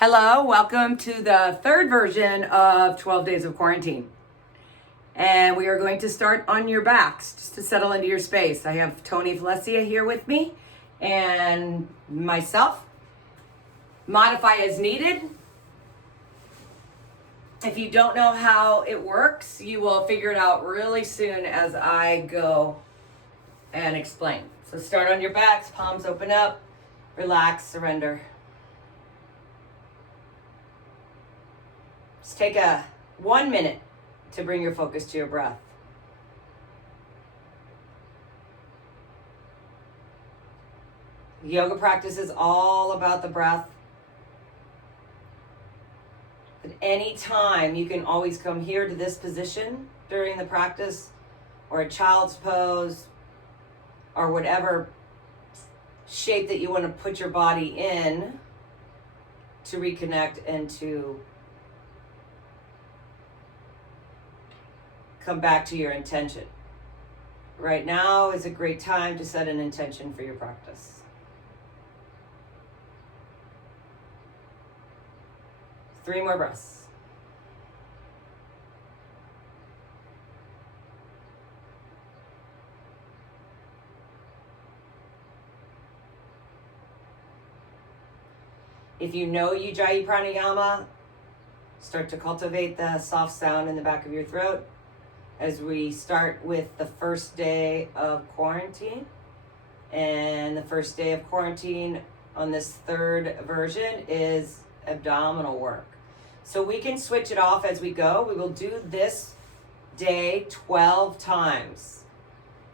Hello, welcome to the third version of 12 Days of Quarantine. And we are going to start on your backs, just to settle into your space. I have Tony Valencia here with me and myself. Modify as needed. If you don't know how it works, you will figure it out really soon as I go and explain. So start on your backs, palms open up, relax, surrender. Just take 1 minute to bring your focus to your breath. Yoga practice is all about the breath. At any time, you can always come here to this position during the practice, or a child's pose, or whatever shape that you want to put your body in to reconnect and to come back to your intention. Right now is a great time to set an intention for your practice. 3 more breaths. If you know Ujjayi Pranayama, start to cultivate the soft sound in the back of your throat as we start with the first day of quarantine. And the first day of quarantine on this third version is abdominal work. So we can switch it off as we go. We will do this day 12 times.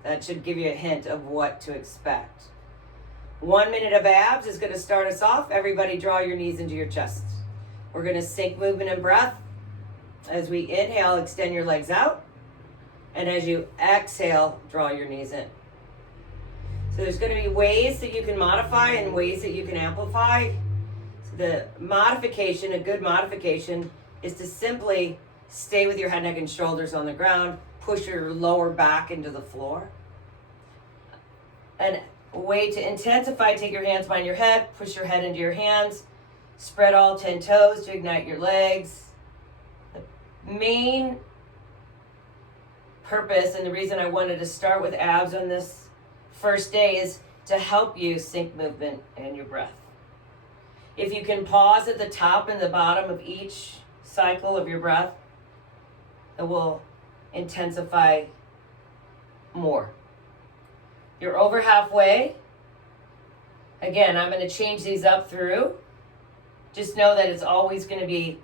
That should give you a hint of what to expect. 1 minute of abs is going to start us off. Everybody draw your knees into your chest. We're going to sync movement and breath. As we inhale, extend your legs out. And as you exhale, draw your knees in. So there's going to be ways that you can modify and ways that you can amplify. So the modification, a good modification, is to simply stay with your head, neck, and shoulders on the ground. Push your lower back into the floor. And a way to intensify, take your hands behind your head, push your head into your hands, spread all 10 toes to ignite your legs. The main purpose and the reason I wanted to start with abs on this first day is to help you sync movement and your breath. If you can pause at the top and the bottom of each cycle of your breath, it will intensify more. You're over halfway. Again, I'm going to change these up through. Just know that it's always going to be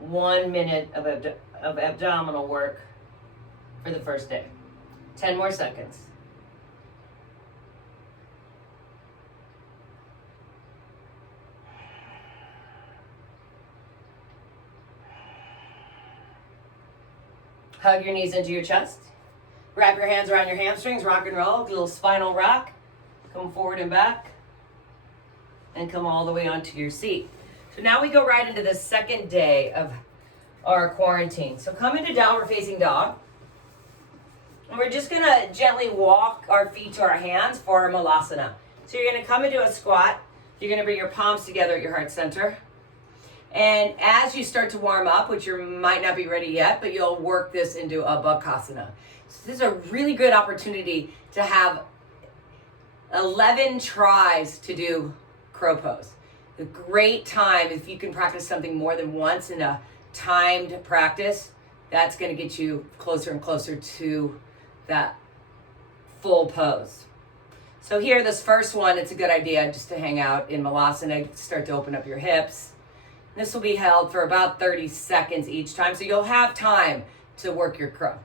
1 minute of abdominal work for the first day. 10 more seconds. Hug your knees into your chest. Wrap your hands around your hamstrings, rock and roll, a little spinal rock. Come forward and back. And come all the way onto your seat. So now we go right into the second day of our quarantine. So come into downward facing dog. And we're just gonna gently walk our feet to our hands for our malasana. So you're gonna come into a squat. You're gonna bring your palms together at your heart center. And as you start to warm up, which you might not be ready yet, but you'll work this into a bakasana. So this is a really good opportunity to have 11 tries to do crow pose. A great time if you can practice something more than once in a timed practice. That's gonna get you closer and closer to that full pose. So here, this first one, it's a good idea just to hang out in malasana, start to open up your hips. This will be held for about 30 seconds each time, so you'll have time to work your crow.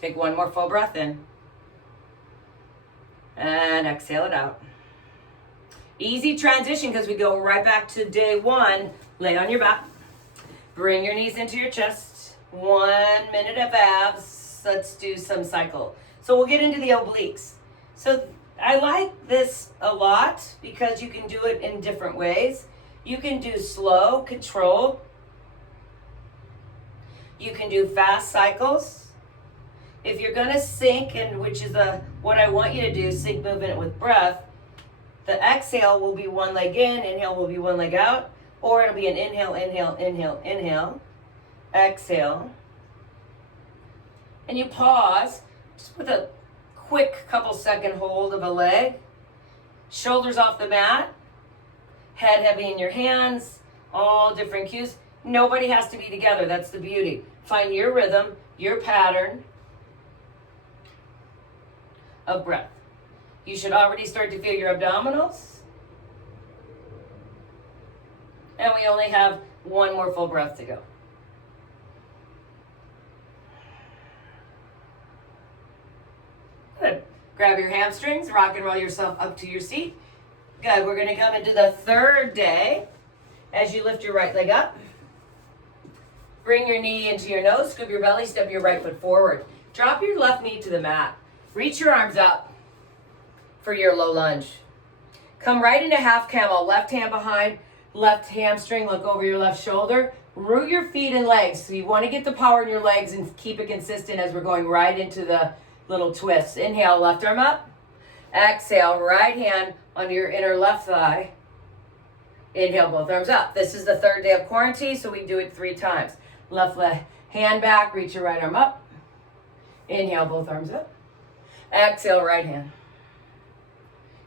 Take 1 more full breath in. And exhale it out. Easy transition because we go right back to day 1. Lay on your back. Bring your knees into your chest. 1 minute of abs. Let's do some cycle. So we'll get into the obliques. So I like this a lot because you can do it in different ways. You can do slow, controlled. You can do fast cycles. If you're gonna sync, and which is what I want you to do, sync movement with breath, the exhale will be one leg in, inhale will be one leg out. Or it'll be an inhale, inhale, inhale, inhale, exhale. And you pause, just with a quick couple second hold of a leg. Shoulders off the mat, head heavy in your hands, all different cues. Nobody has to be together, that's the beauty. Find your rhythm, your pattern of breath. You should already start to feel your abdominals. And we only have one more full breath to go. Good. Grab your hamstrings, rock and roll yourself up to your seat. Good. We're going to come into the third day. As you lift your right leg up, bring your knee into your nose, scoop your belly, step your right foot forward. Drop your left knee to the mat. Reach your arms up for your low lunge. Come right into half camel, left hand behind, left hamstring, look over your left shoulder. Root your feet and legs. So you want to get the power in your legs and keep it consistent as we're going right into the little twists. Inhale, left arm up. Exhale, right hand on your inner left thigh. Inhale, both arms up. This is the third day of quarantine, so we do it 3 times. Left hand back, reach your right arm up. Inhale, both arms up. Exhale, right hand.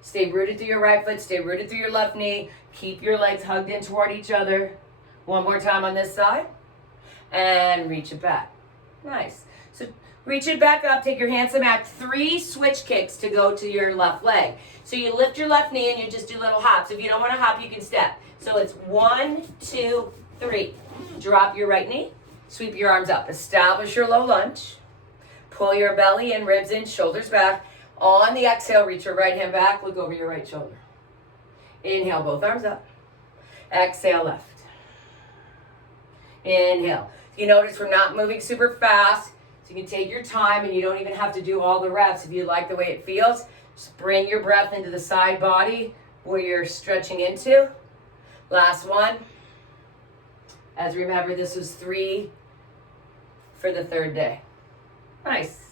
Stay rooted through your right foot, stay rooted through your left knee. Keep your legs hugged in toward each other. One more time on this side. And reach it back. Nice. So reach it back up, take your hands to the mat. 3 switch kicks to go to your left leg. So you lift your left knee and you just do little hops. If you don't want to hop, you can step. So it's 1, 2, 3. Drop your right knee, sweep your arms up. Establish your low lunge. Pull your belly and ribs in, shoulders back. On the exhale, reach your right hand back, look over your right shoulder. Inhale, both arms up. Exhale, left. Inhale. You notice we're not moving super fast, so you can take your time and you don't even have to do all the reps. If you like the way it feels, just bring your breath into the side body where you're stretching into. Last one. As remember, this was 3 for the third day. Nice.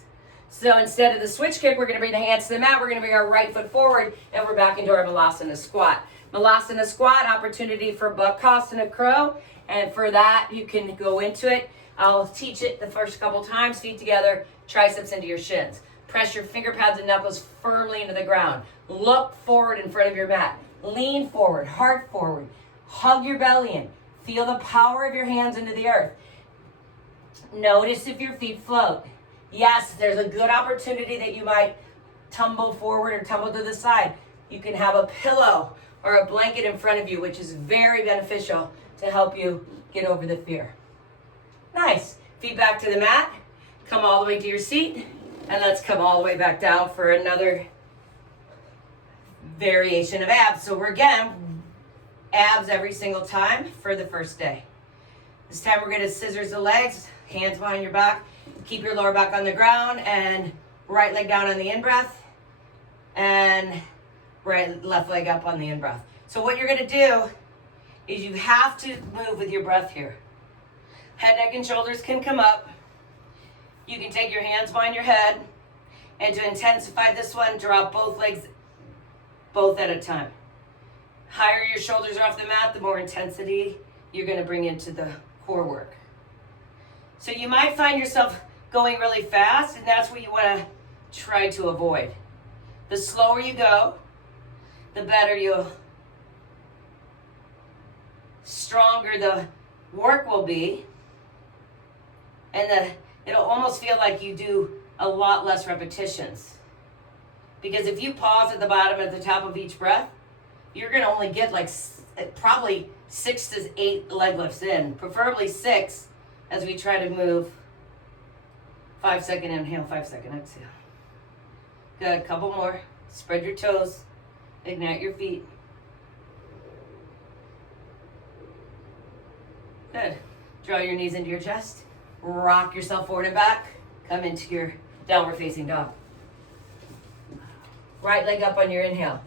So instead of the switch kick, we're going to bring the hands to the mat. We're going to bring our right foot forward, and we're back into our Malasana squat. Malasana squat, opportunity for Bakasana crow. And for that, you can go into it. I'll teach it the first couple times. Feet together, triceps into your shins. Press your finger pads and knuckles firmly into the ground. Look forward in front of your mat. Lean forward, heart forward. Hug your belly in. Feel the power of your hands into the earth. Notice if your feet float. Yes, there's a good opportunity that you might tumble forward or tumble to the side. You can have a pillow or a blanket in front of you, which is very beneficial to help you get over the fear. Nice. Feet back to the mat. Come all the way to your seat. And let's come all the way back down for another variation of abs. So we're again, abs every single time for the first day. This time we're going to scissors the legs, hands behind your back. Keep your lower back on the ground and right leg down on the in-breath and left leg up on the in-breath. So what you're going to do is you have to move with your breath here. Head, neck, and shoulders can come up. You can take your hands behind your head, and to intensify this one, drop both legs both at a time. Higher your shoulders are off the mat, the more intensity you're going to bring into the core work. So you might find yourself going really fast, and that's what you want to try to avoid. The slower you go, the better stronger the work will be, and it'll almost feel like you do a lot less repetitions. Because if you pause at the bottom, at the top of each breath, you're going to only get like probably 6 to 8 leg lifts in, preferably 6, as we try to move. 5-second inhale, 5-second exhale. Good, a couple more. Spread your toes, ignite your feet. Good. Draw your knees into your chest. Rock yourself forward and back. Come into your downward facing dog. Right leg up on your inhale.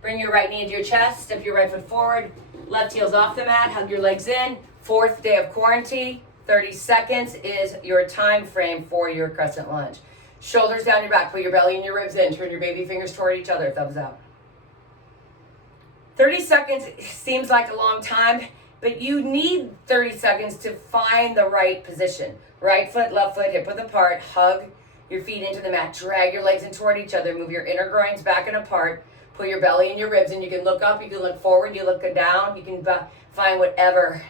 Bring your right knee into your chest. Step your right foot forward. Left heel's off the mat. Hug your legs in. 4th day of quarantine. 30 seconds is your time frame for your crescent lunge. Shoulders down your back. Put your belly and your ribs in. Turn your baby fingers toward each other. Thumbs out. 30 seconds seems like a long time, but you need 30 seconds to find the right position. Right foot, left foot, hip width apart. Hug your feet into the mat. Drag your legs in toward each other. Move your inner groins back and apart. Put your belly in your ribs, and you can look up, you can look forward, you look down. You can find whatever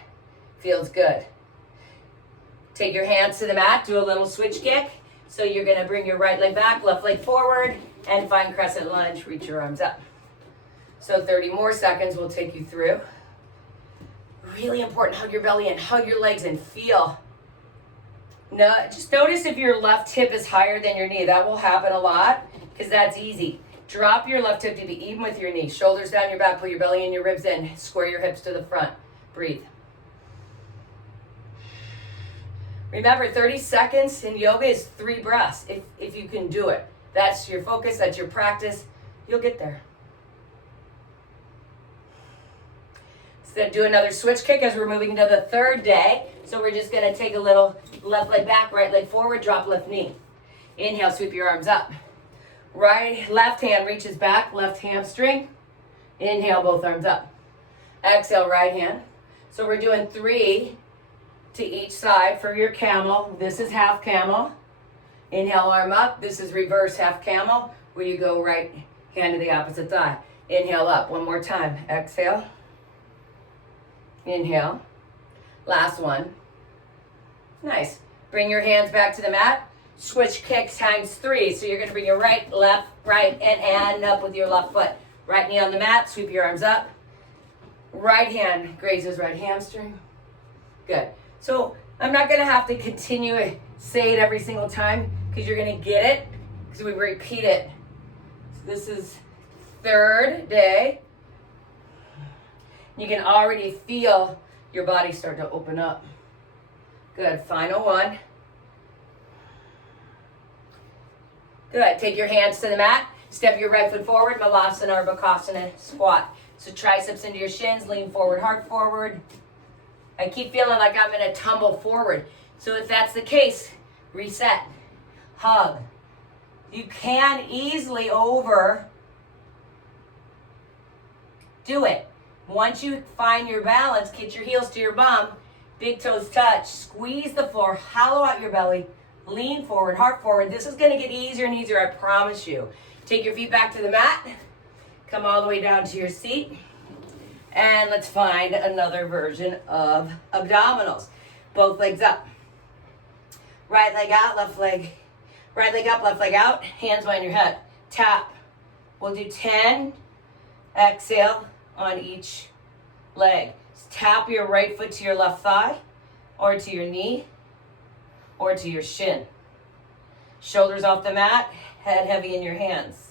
feels good. Take your hands to the mat. Do a little switch kick. So you're going to bring your right leg back, left leg forward, and find crescent lunge. Reach your arms up. So 30 more seconds will take you through. Really important, hug your belly in, hug your legs in, feel. No, just notice if your left hip is higher than your knee. That will happen a lot because that's easy. Drop your left hip to be even with your knee. Shoulders down your back, put your belly and your ribs in. Square your hips to the front. Breathe. Remember, 30 seconds in yoga is 3 breaths if you can do it. That's your focus, that's your practice. You'll get there. So do another switch kick as we're moving to the 3rd day. So we're just going to take a little left leg back, right leg forward, drop left knee. Inhale, sweep your arms up. Left hand reaches back, left hamstring. Inhale, both arms up. Exhale, right hand. So we're doing 3 to each side for your camel. This is half camel. Inhale, arm up. This is reverse half camel, where you go right hand to the opposite thigh. Inhale up, one more time. Exhale. Inhale. Last one. Nice. Bring your hands back to the mat. Switch kicks times 3. So you're going to bring your right, left, right, and up with your left foot. Right knee on the mat. Sweep your arms up. Right hand grazes right hamstring. Good. So I'm not going to have to continue to say it every single time because you're going to get it because we repeat it. So this is 3rd day. You can already feel your body start to open up. Good. Final one. Good. Take your hands to the mat. Step your right foot forward. Malasana or Bakasana squat. So triceps into your shins. Lean forward, heart forward. I keep feeling like I'm going to tumble forward. So if that's the case, reset. Hug. You can easily do it. Once you find your balance, get your heels to your bum, big toes touch, squeeze the floor, hollow out your belly, lean forward, heart forward. This is going to get easier and easier, I promise you. Take your feet back to the mat. Come all the way down to your seat. And let's find another version of abdominals. Both legs up. Right leg out, left leg. Right leg up, left leg out. Hands behind your head. Tap. We'll do 10. Exhale on each leg. Just tap your right foot to your left thigh, or to your knee, or to your shin. Shoulders off the mat, head heavy in your hands.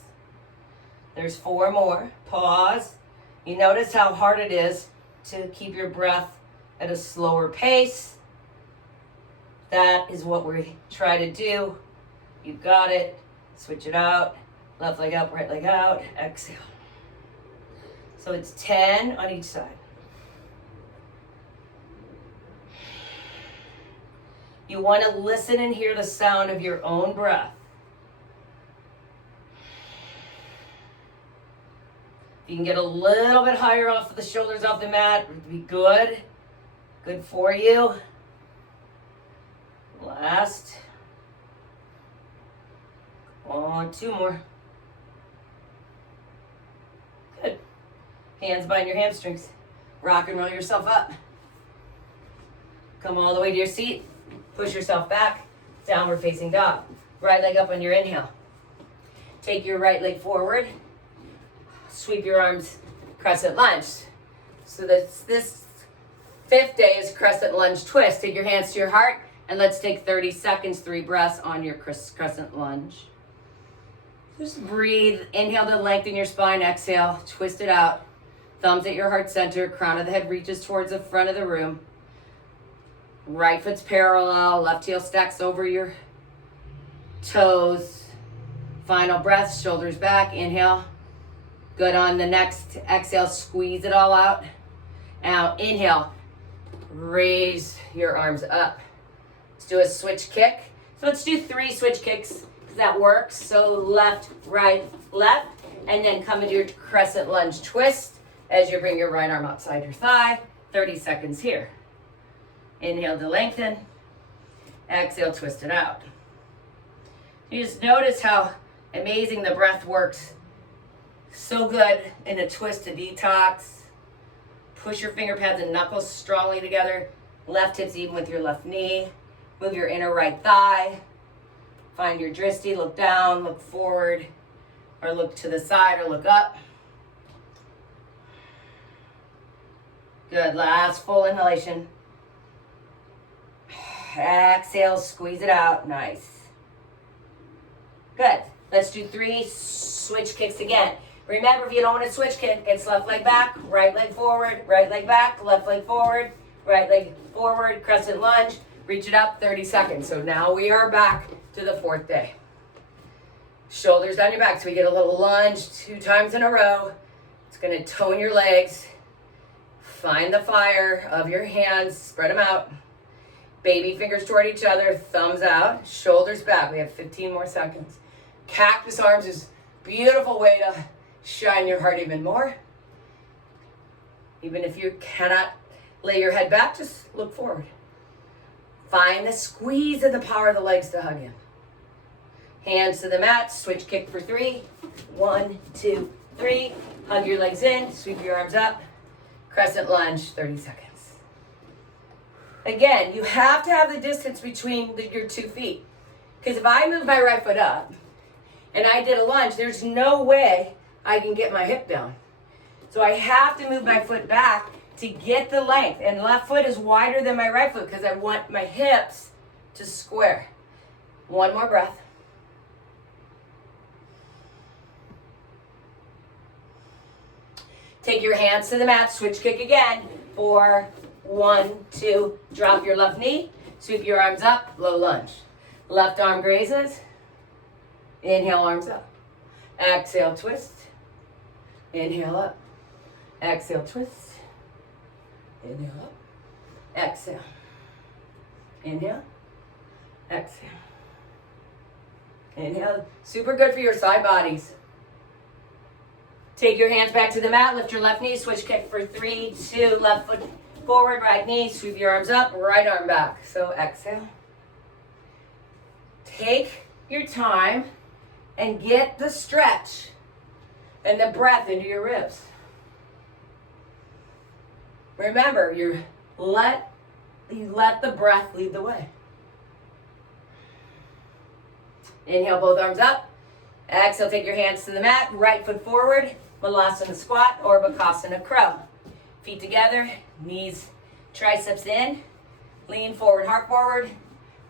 There's 4 more. Pause. You notice how hard it is to keep your breath at a slower pace. That is what we try to do. You got it. Switch it out. Left leg up, right leg out. Exhale. So it's 10 on each side. You want to listen and hear the sound of your own breath. If you can get a little bit higher off of the shoulders off the mat, it would be good. Good for you. Last. 1, 2 more. Good. Hands behind your hamstrings. Rock and roll yourself up. Come all the way to your seat. Push yourself back. Downward facing dog. Right leg up on your inhale. Take your right leg forward. Sweep your arms, crescent lunge. So this 5th day is crescent lunge twist. Take your hands to your heart, and let's take 30 seconds, 3 breaths on your crescent lunge. Just breathe. Inhale to lengthen your spine. Exhale, twist it out. Thumbs at your heart center. Crown of the head reaches towards the front of the room. Right foot's parallel. Left heel stacks over your toes. Final breath, shoulders back. Inhale. Good. On the next exhale, squeeze it all out. Now inhale, raise your arms up. Let's do a switch kick. So let's do 3 switch kicks because that works. So left, right, left, and then come into your crescent lunge twist as you bring your right arm outside your thigh. 30 seconds here. Inhale to lengthen. Exhale, twist it out. You just notice how amazing the breath works. So good in a twist to detox. Push your finger pads and knuckles strongly together. Left hips even with your left knee. Move your inner right thigh. Find your drishti, look down, look forward, or look to the side or look up. Good, last full inhalation. Exhale, squeeze it out, nice. Good, let's do 3 switch kicks again. Remember, if you don't want to switch kick, it's left leg back, right leg forward, right leg back, left leg forward, right leg forward, crescent lunge, reach it up, 30 seconds. So now we are back to the 4th day. Shoulders down your back, so we get a little lunge 2 times in a row. It's gonna tone your legs. Find the fire of your hands, spread them out. Baby fingers toward each other, thumbs out, shoulders back. We have 15 more seconds. Cactus arms is a beautiful way to shine your heart even more. Even if you cannot lay your head back, just look forward. Find the squeeze of the power of the legs to hug in. Hands to the mat, switch kick for 3. 1, 2, 3. Hug your legs in, sweep your arms up. Crescent lunge, 30 seconds. Again, you have to have the distance between your 2 feet. Because if I move my right foot up and I did a lunge, there's no way I can get my hip down. So I have to move my foot back to get the length. And left foot is wider than my right foot because I want my hips to square. 1 more breath. Take your hands to the mat, switch kick again. 4, 1, 2, drop your left knee, sweep your arms up, low lunge. Left arm grazes, inhale, arms up. Exhale, twist, inhale up. Exhale, twist, inhale up. Exhale, inhale, exhale. Inhale, super good for your side bodies. Take your hands back to the mat, lift your left knee, switch kick for 3, 2, left foot forward, right knee, sweep your arms up, right arm back. So exhale. Take your time and get the stretch and the breath into your ribs. Remember, you let the breath lead the way. Inhale, both arms up. Exhale, take your hands to the mat, right foot forward, Malasana squat or Bakasana crow. Feet together, knees, triceps in, lean forward, heart forward.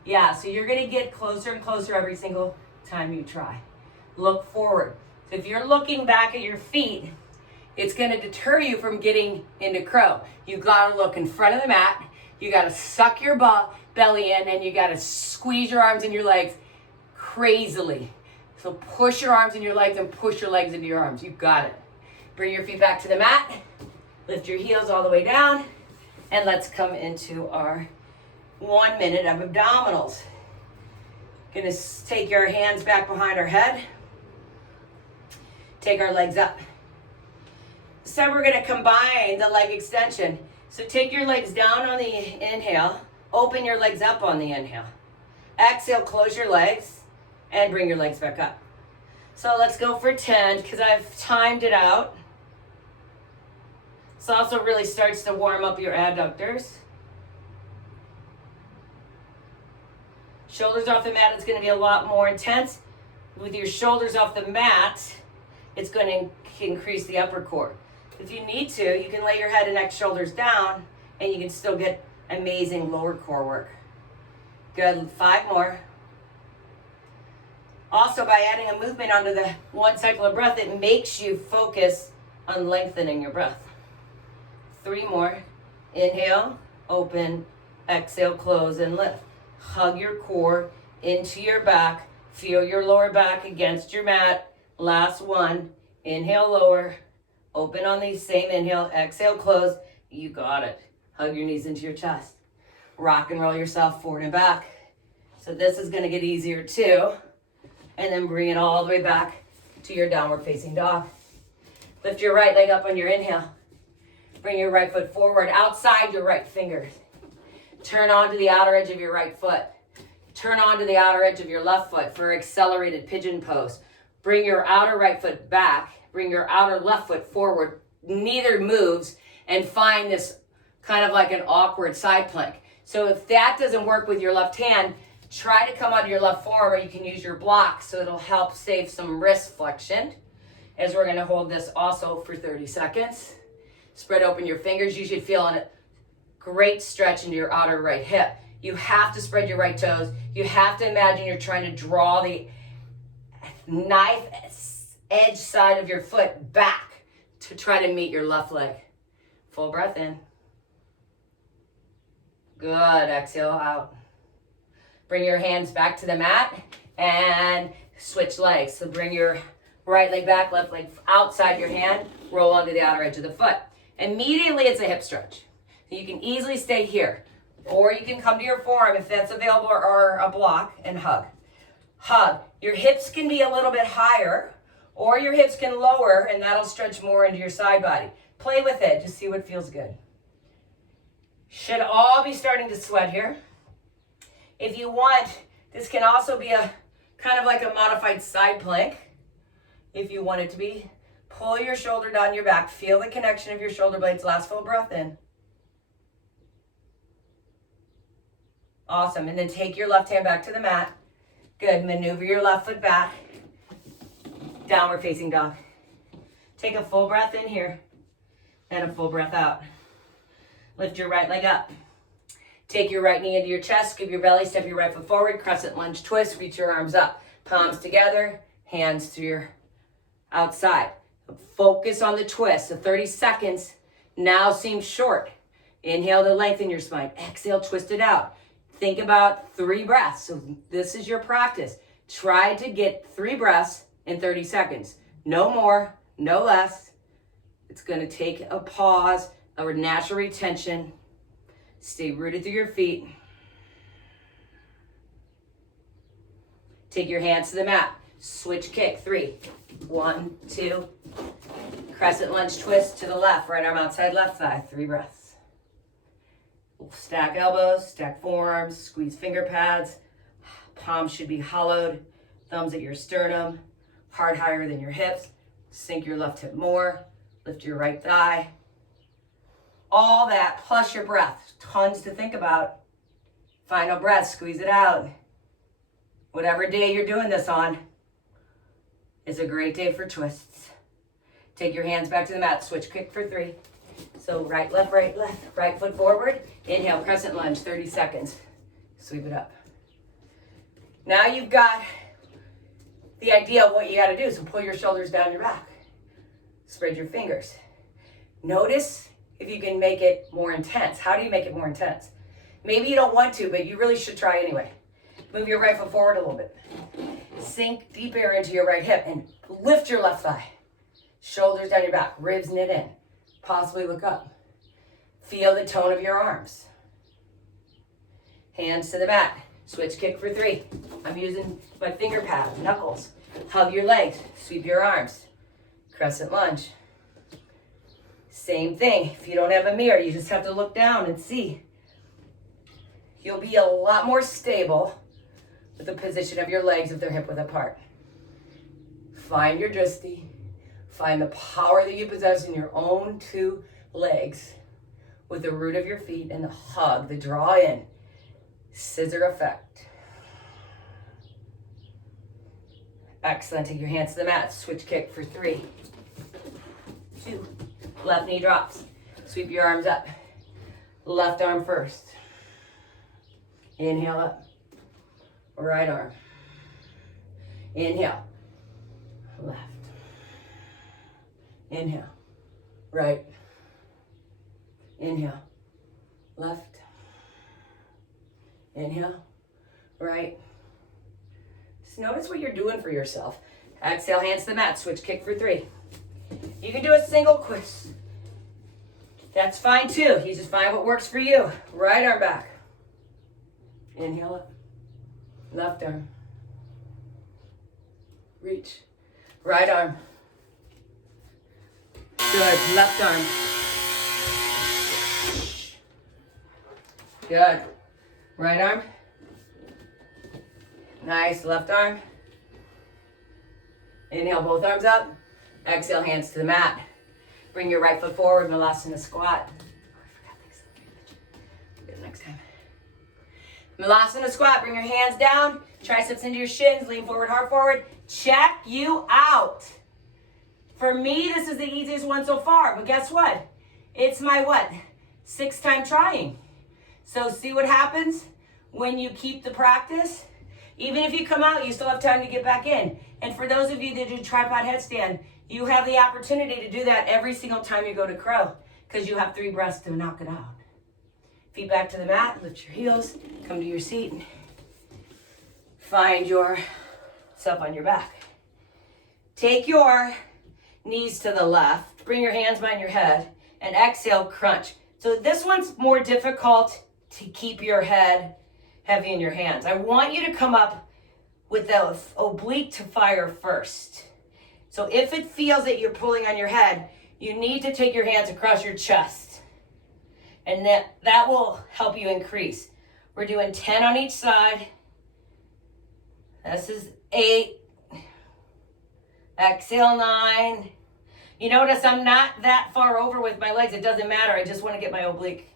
Yeah, so you're gonna get closer and closer every single time you try. Look forward. So if you're looking back at your feet, it's gonna deter you from getting into crow. You gotta look in front of the mat, you gotta suck your belly in, and you gotta squeeze your arms and your legs crazily. So push your arms in your legs and push your legs into your arms. You got it. Bring your feet back to the mat. Lift your heels all the way down. And let's come into our 1 minute of abdominals. Gonna take your hands back behind our head. Take our legs up. This time we're gonna combine the leg extension. So take your legs down on the inhale. Open your legs up on the inhale. Exhale, close your legs. And bring your legs back up. So let's go for 10 because I've timed it out. This also really starts to warm up your adductors. Shoulders off the mat, it's going to be a lot more intense. With your shoulders off the mat, it's going to increase the upper core. If you need to, you can lay your head and neck, shoulders down, and you can still get amazing lower core work. Good, 5 more. Also, by adding a movement onto the 1 cycle of breath, it makes you focus on lengthening your breath. 3 more. Inhale, open, exhale, close, and lift. Hug your core into your back. Feel your lower back against your mat. Last 1. Inhale, lower. Open on the same inhale. Exhale, close. You got it. Hug your knees into your chest. Rock and roll yourself forward and back. So this is going to get easier too. And then bring it all the way back to your downward facing dog. Lift your right leg up on your inhale. Bring your right foot forward, outside your right fingers. Turn onto the outer edge of your right foot. Turn onto the outer edge of your left foot for accelerated pigeon pose. Bring your outer right foot back. Bring your outer left foot forward. Neither moves, and find this kind of like an awkward side plank. So if that doesn't work with your left hand, try to come onto your left forearm, or you can use your block, so it'll help save some wrist flexion, as we're going to hold this also for 30 seconds. Spread open your fingers. You should feel a great stretch into your outer right hip. You have to spread your right toes. You have to imagine you're trying to draw the knife edge side of your foot back to try to meet your left leg. Full breath in. Good. Exhale out. Bring your hands back to the mat and switch legs. So bring your right leg back, left leg outside your hand, roll onto the outer edge of the foot. Immediately it's a hip stretch. So you can easily stay here, or you can come to your forearm if that's available, or a block, and hug. Hug. Your hips can be a little bit higher, or your hips can lower, and that'll stretch more into your side body. Play with it, just see what feels good. Should all be starting to sweat here. If you want, this can also be a kind of like a modified side plank. If you want it to be, pull your shoulder down your back. Feel the connection of your shoulder blades. Last full breath in. Awesome. And then take your left hand back to the mat. Good. Maneuver your left foot back. Downward facing dog. Take a full breath in here and a full breath out. Lift your right leg up. Take your right knee into your chest. Give your belly. Step your right foot forward. Crescent lunge twist. Reach your arms up. Palms together. Hands to your outside. Focus on the twist. So 30 seconds now seems short. Inhale to lengthen your spine. Exhale, twist it out. Think about 3 breaths. So this is your practice. Try to get 3 breaths in 30 seconds. No more, no less. It's going to take a pause, a natural retention. Stay rooted through your feet. Take your hands to the mat. Switch kick. 3, 1, 2. Crescent lunge twist to the left. Right arm outside left thigh. 3 breaths. Stack elbows, stack forearms, squeeze finger pads. Palms should be hollowed. Thumbs at your sternum. Heart higher than your hips. Sink your left hip more. Lift your right thigh. All that plus your breath. Tons to think about. Final breath, squeeze it out. Whatever day you're doing this on is a great day for twists. Take your hands back to the mat. Switch kick for 3. So right, left, right foot forward. Inhale, crescent lunge, 30 seconds. Sweep it up. Now you've got the idea of what you got to do. So pull your shoulders down your back. Spread your fingers. Notice if you can make it more intense. How do you make it more intense? Maybe you don't want to, but you really should try anyway. Move your right foot forward a little bit. Sink deeper into your right hip and lift your left thigh. Shoulders down your back, ribs knit in. Possibly look up. Feel the tone of your arms. Hands to the mat. Switch kick for 3. I'm using my finger pad, knuckles. Hug your legs. Sweep your arms. Crescent lunge. Same thing. If you don't have a mirror, you just have to look down and see. You'll be a lot more stable with the position of your legs if they're hip width apart. Find your drishti. Find the power that you possess in your own 2 legs with the root of your feet and the hug, the draw in, scissor effect. Excellent. Take your hands to the mat. Switch kick for 3, 2. Left knee drops. Sweep your arms up. Left arm first. Inhale up. Right arm. Inhale. Left. Inhale. Right. Inhale. Left. Inhale. Right. Just notice what you're doing for yourself. Exhale, hands to the mat. Switch kick for 3. You can do a single twist. That's fine too. You just find what works for you. Right arm back. Inhale up. Left arm. Reach. Right arm. Good. Left arm. Good. Right arm. Nice. Left arm. Inhale, both arms up. Exhale, hands to the mat. Bring your right foot forward, Malasana squat. Oh, I forgot this. Do it next time. Malasana squat, bring your hands down, triceps into your shins, lean forward, heart forward. Check you out. For me, this is the easiest one so far, but guess what? It's my what? 6th time trying. So see what happens when you keep the practice? Even if you come out, you still have time to get back in. And for those of you that do tripod headstand, you have the opportunity to do that every single time you go to crow because you have 3 breaths to knock it out. Feet back to the mat, lift your heels, come to your seat. Find yourself on your back. Take your knees to the left, bring your hands behind your head, and exhale, crunch. So this one's more difficult to keep your head heavy in your hands. I want you to come up with the oblique to fire first. So if it feels that you're pulling on your head, you need to take your hands across your chest. And that will help you increase. We're doing 10 on each side. This is 8. Exhale, 9. You notice I'm not that far over with my legs. It doesn't matter. I just want to get my oblique.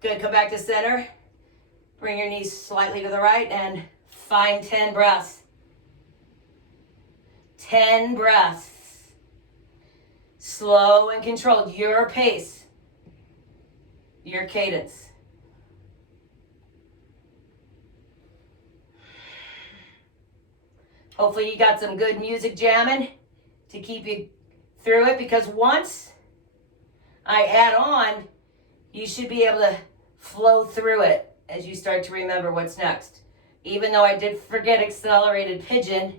Good. Come back to center. Bring your knees slightly to the right and find 10 breaths. 10 breaths. Slow and controlled. Your pace. Your cadence. Hopefully you got some good music jamming to keep you through it, because once I add on, you should be able to flow through it as you start to remember what's next. Even though I did forget accelerated pigeon,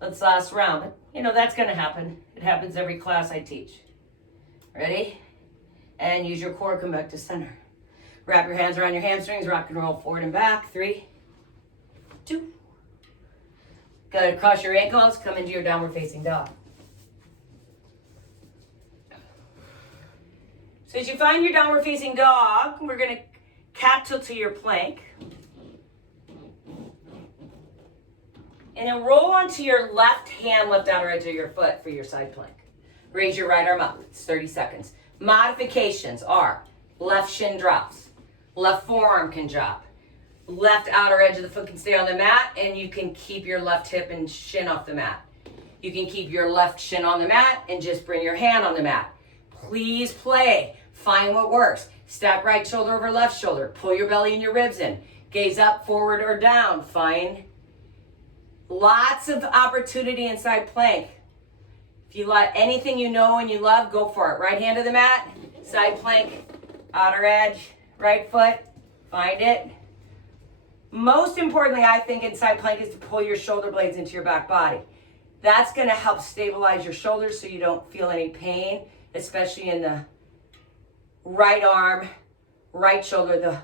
let's last round. But, you know, that's going to happen. It happens every class I teach. Ready? And use your core, come back to center. Wrap your hands around your hamstrings, rock and roll forward and back. 3, 2. Good. Cross your ankles, come into your downward facing dog. So as you find your downward facing dog, we're going to cat tilt to your plank. And then roll onto your left hand, left outer edge of your foot for your side plank. Raise your right arm up. It's 30 seconds. Modifications are left shin drops, left forearm can drop, left outer edge of the foot can stay on the mat, and you can keep your left hip and shin off the mat. You can keep your left shin on the mat and just bring your hand on the mat. Please play. Find what works. Stack right shoulder over left shoulder. Pull your belly and your ribs in. Gaze up, forward, or down. Find lots of opportunity inside plank. If you like anything you know and you love, go for it. Right hand to the mat, side plank, outer edge, right foot. Find it. Most importantly, I think in side plank is to pull your shoulder blades into your back body. That's going to help stabilize your shoulders so you don't feel any pain, especially in the right arm, right shoulder, the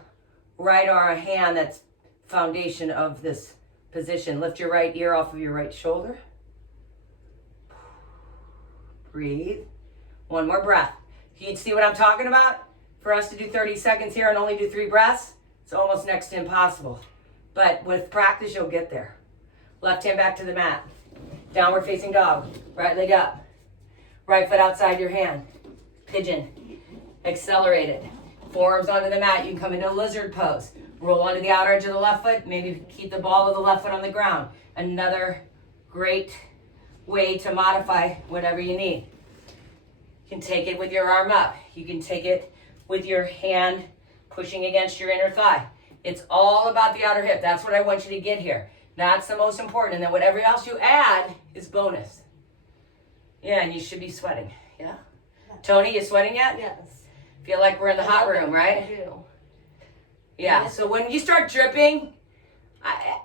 right arm, hand. That's foundation of this position. Lift your right ear off of your right shoulder. Breathe. One more breath. Can you see what I'm talking about? For us to do 30 seconds here and only do 3 breaths, it's almost next to impossible. But with practice, you'll get there. Left hand back to the mat. Downward facing dog. Right leg up. Right foot outside your hand. Pigeon. Accelerate it. Forearms onto the mat. You can come into a lizard pose. Roll onto the outer edge of the left foot. Maybe keep the ball of the left foot on the ground. Another great way to modify whatever you need. You can take it with your arm up. You can take it with your hand pushing against your inner thigh. It's all about the outer hip. That's what I want you to get here. That's the most important. And then whatever else you add is bonus. Yeah, and you should be sweating. Yeah? Tony, you sweating yet? Yes. Feel like we're in the hot room, right? I do. Yeah, so when you start dripping,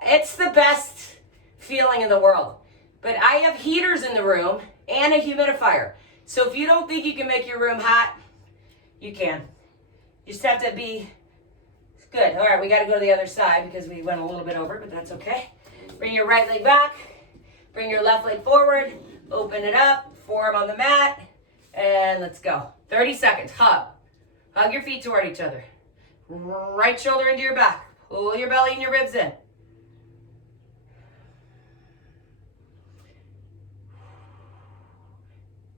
it's the best feeling in the world. But I have heaters in the room and a humidifier. So if you don't think you can make your room hot, you can. You just have to be good. All right, we got to go to the other side because we went a little bit over, but that's okay. Bring your right leg back. Bring your left leg forward. Open it up. Forearm on the mat. And let's go. 30 seconds. Hug. Hug your feet toward each other. Right shoulder into your back. Pull your belly and your ribs in.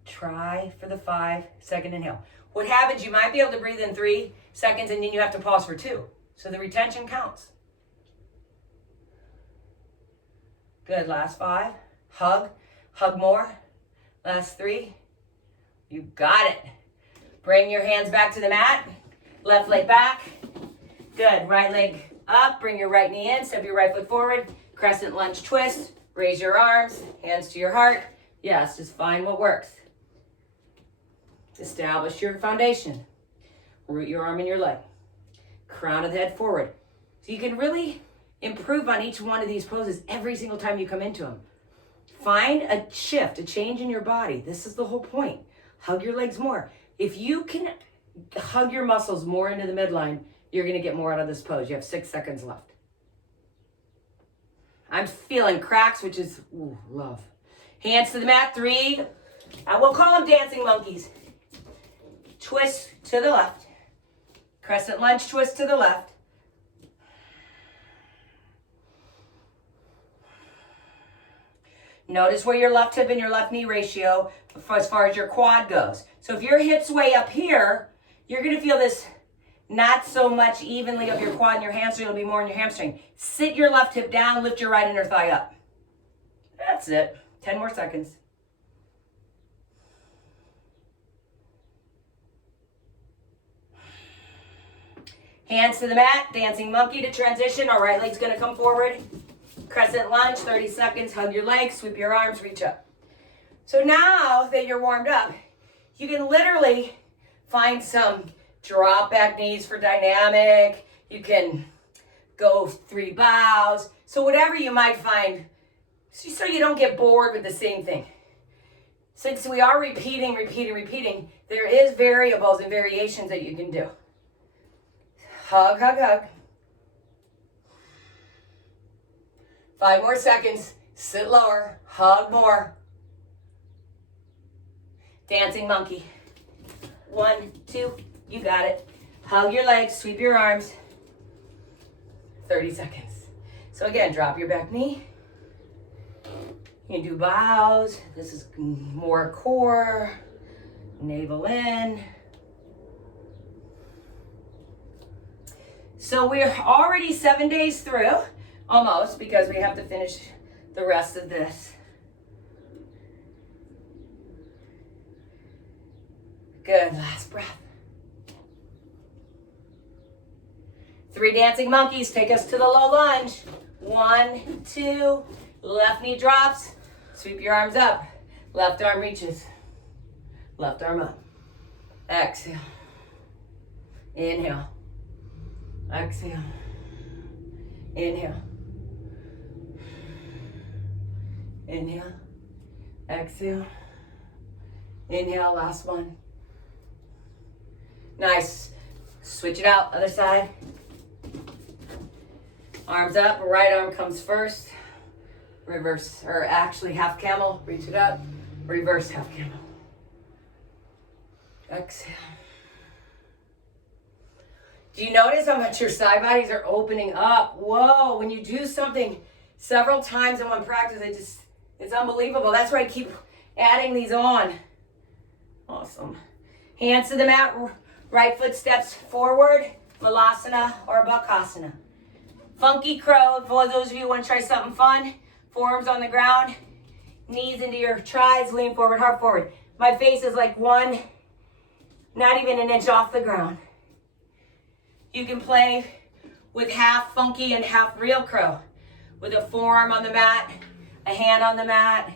Try for the 5-second inhale. What happens, you might be able to breathe in 3 seconds and then you have to pause for 2. So the retention counts. Good, last 5. Hug, hug more. Last 3. You got it. Bring your hands back to the mat. Left leg back. Good, right leg up. Bring your right knee in. Step your right foot forward. Crescent lunge twist. Raise your arms. Hands to your heart. Yes, just find what works. Establish your foundation. Root your arm in your leg. Crown of the head forward. So you can really improve on each one of these poses every single time you come into them. Find a shift, a change in your body. This is the whole point. Hug your legs more. If you can hug your muscles more into the midline, you're going to get more out of this pose. You have 6 seconds left. I'm feeling cracks, which is love. Hands to the mat. 3. I will call them dancing monkeys. Twist to the left. Crescent lunge twist to the left. Notice where your left hip and your left knee ratio as far as your quad goes. So if your hip's way up here, you're going to feel this not so much evenly of your quad and your hamstring. It'll be more in your hamstring. Sit your left hip down, lift your right inner thigh up. That's it. 10 more seconds. Hands to the mat, dancing monkey to transition. Our right leg's going to come forward. Crescent lunge, 30 seconds. Hug your legs, sweep your arms, reach up. So now that you're warmed up, you can literally find some drop back knees for dynamic. You can go 3 bows. So whatever you might find, so you don't get bored with the same thing. Since we are repeating, there is variables and variations that you can do. Hug, hug, hug. 5 more seconds. Sit lower. Hug more. Dancing monkey. 1, 2. You got it. Hug your legs. Sweep your arms. 30 seconds. So again, drop your back knee. You can do bows. This is more core. Navel in. So we're already 7 days through, almost, because we have to finish the rest of this. Good, last breath. 3 dancing monkeys, take us to the low lunge. 1, 2, left knee drops, sweep your arms up. Left arm reaches, left arm up. Exhale, inhale. Exhale. Inhale. Inhale. Exhale. Inhale, last one. Nice. Switch it out, other side. Arms up, right arm comes first. Reverse, or actually half camel, reach it up. Reverse half camel. Exhale. Do you notice how much your side bodies are opening up? Whoa, when you do something several times in one practice, it's unbelievable. That's why I keep adding these on. Awesome. Hands to the mat, right foot steps forward, Malasana or Bakasana. Funky crow, for those of you who want to try something fun, forearms on the ground, knees into your thighs, lean forward, heart forward. My face is like not even an inch off the ground. You can play with half funky and half real crow. With a forearm on the mat, a hand on the mat,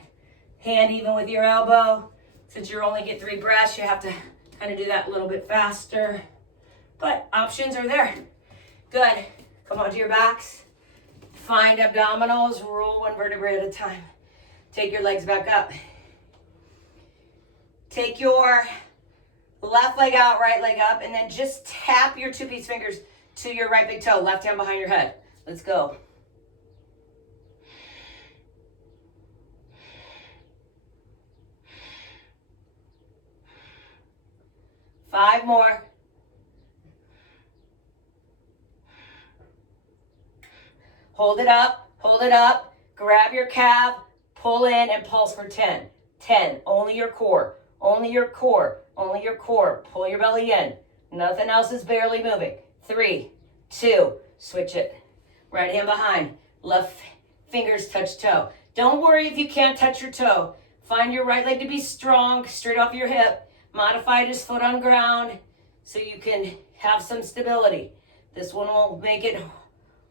hand even with your elbow. Since you only get 3 breaths, you have to kind of do that a little bit faster. But options are there. Good. Come onto your backs. Find abdominals. Roll 1 vertebrae at a time. Take your legs back up. Take your left leg out, right leg up, and then just tap your 2-piece fingers to your right big toe. Left hand behind your head. Let's go. Five more. Hold it up, hold it up. Grab your calf, pull in and pulse for 10. 10, only your core, only your core, only your core. Pull your belly in. Nothing else is barely moving. 3, 2, switch it. Right hand behind, left fingers touch toe. Don't worry if you can't touch your toe. Find your right leg to be strong, straight off your hip. Modify it as foot on ground so you can have some stability. This one will make it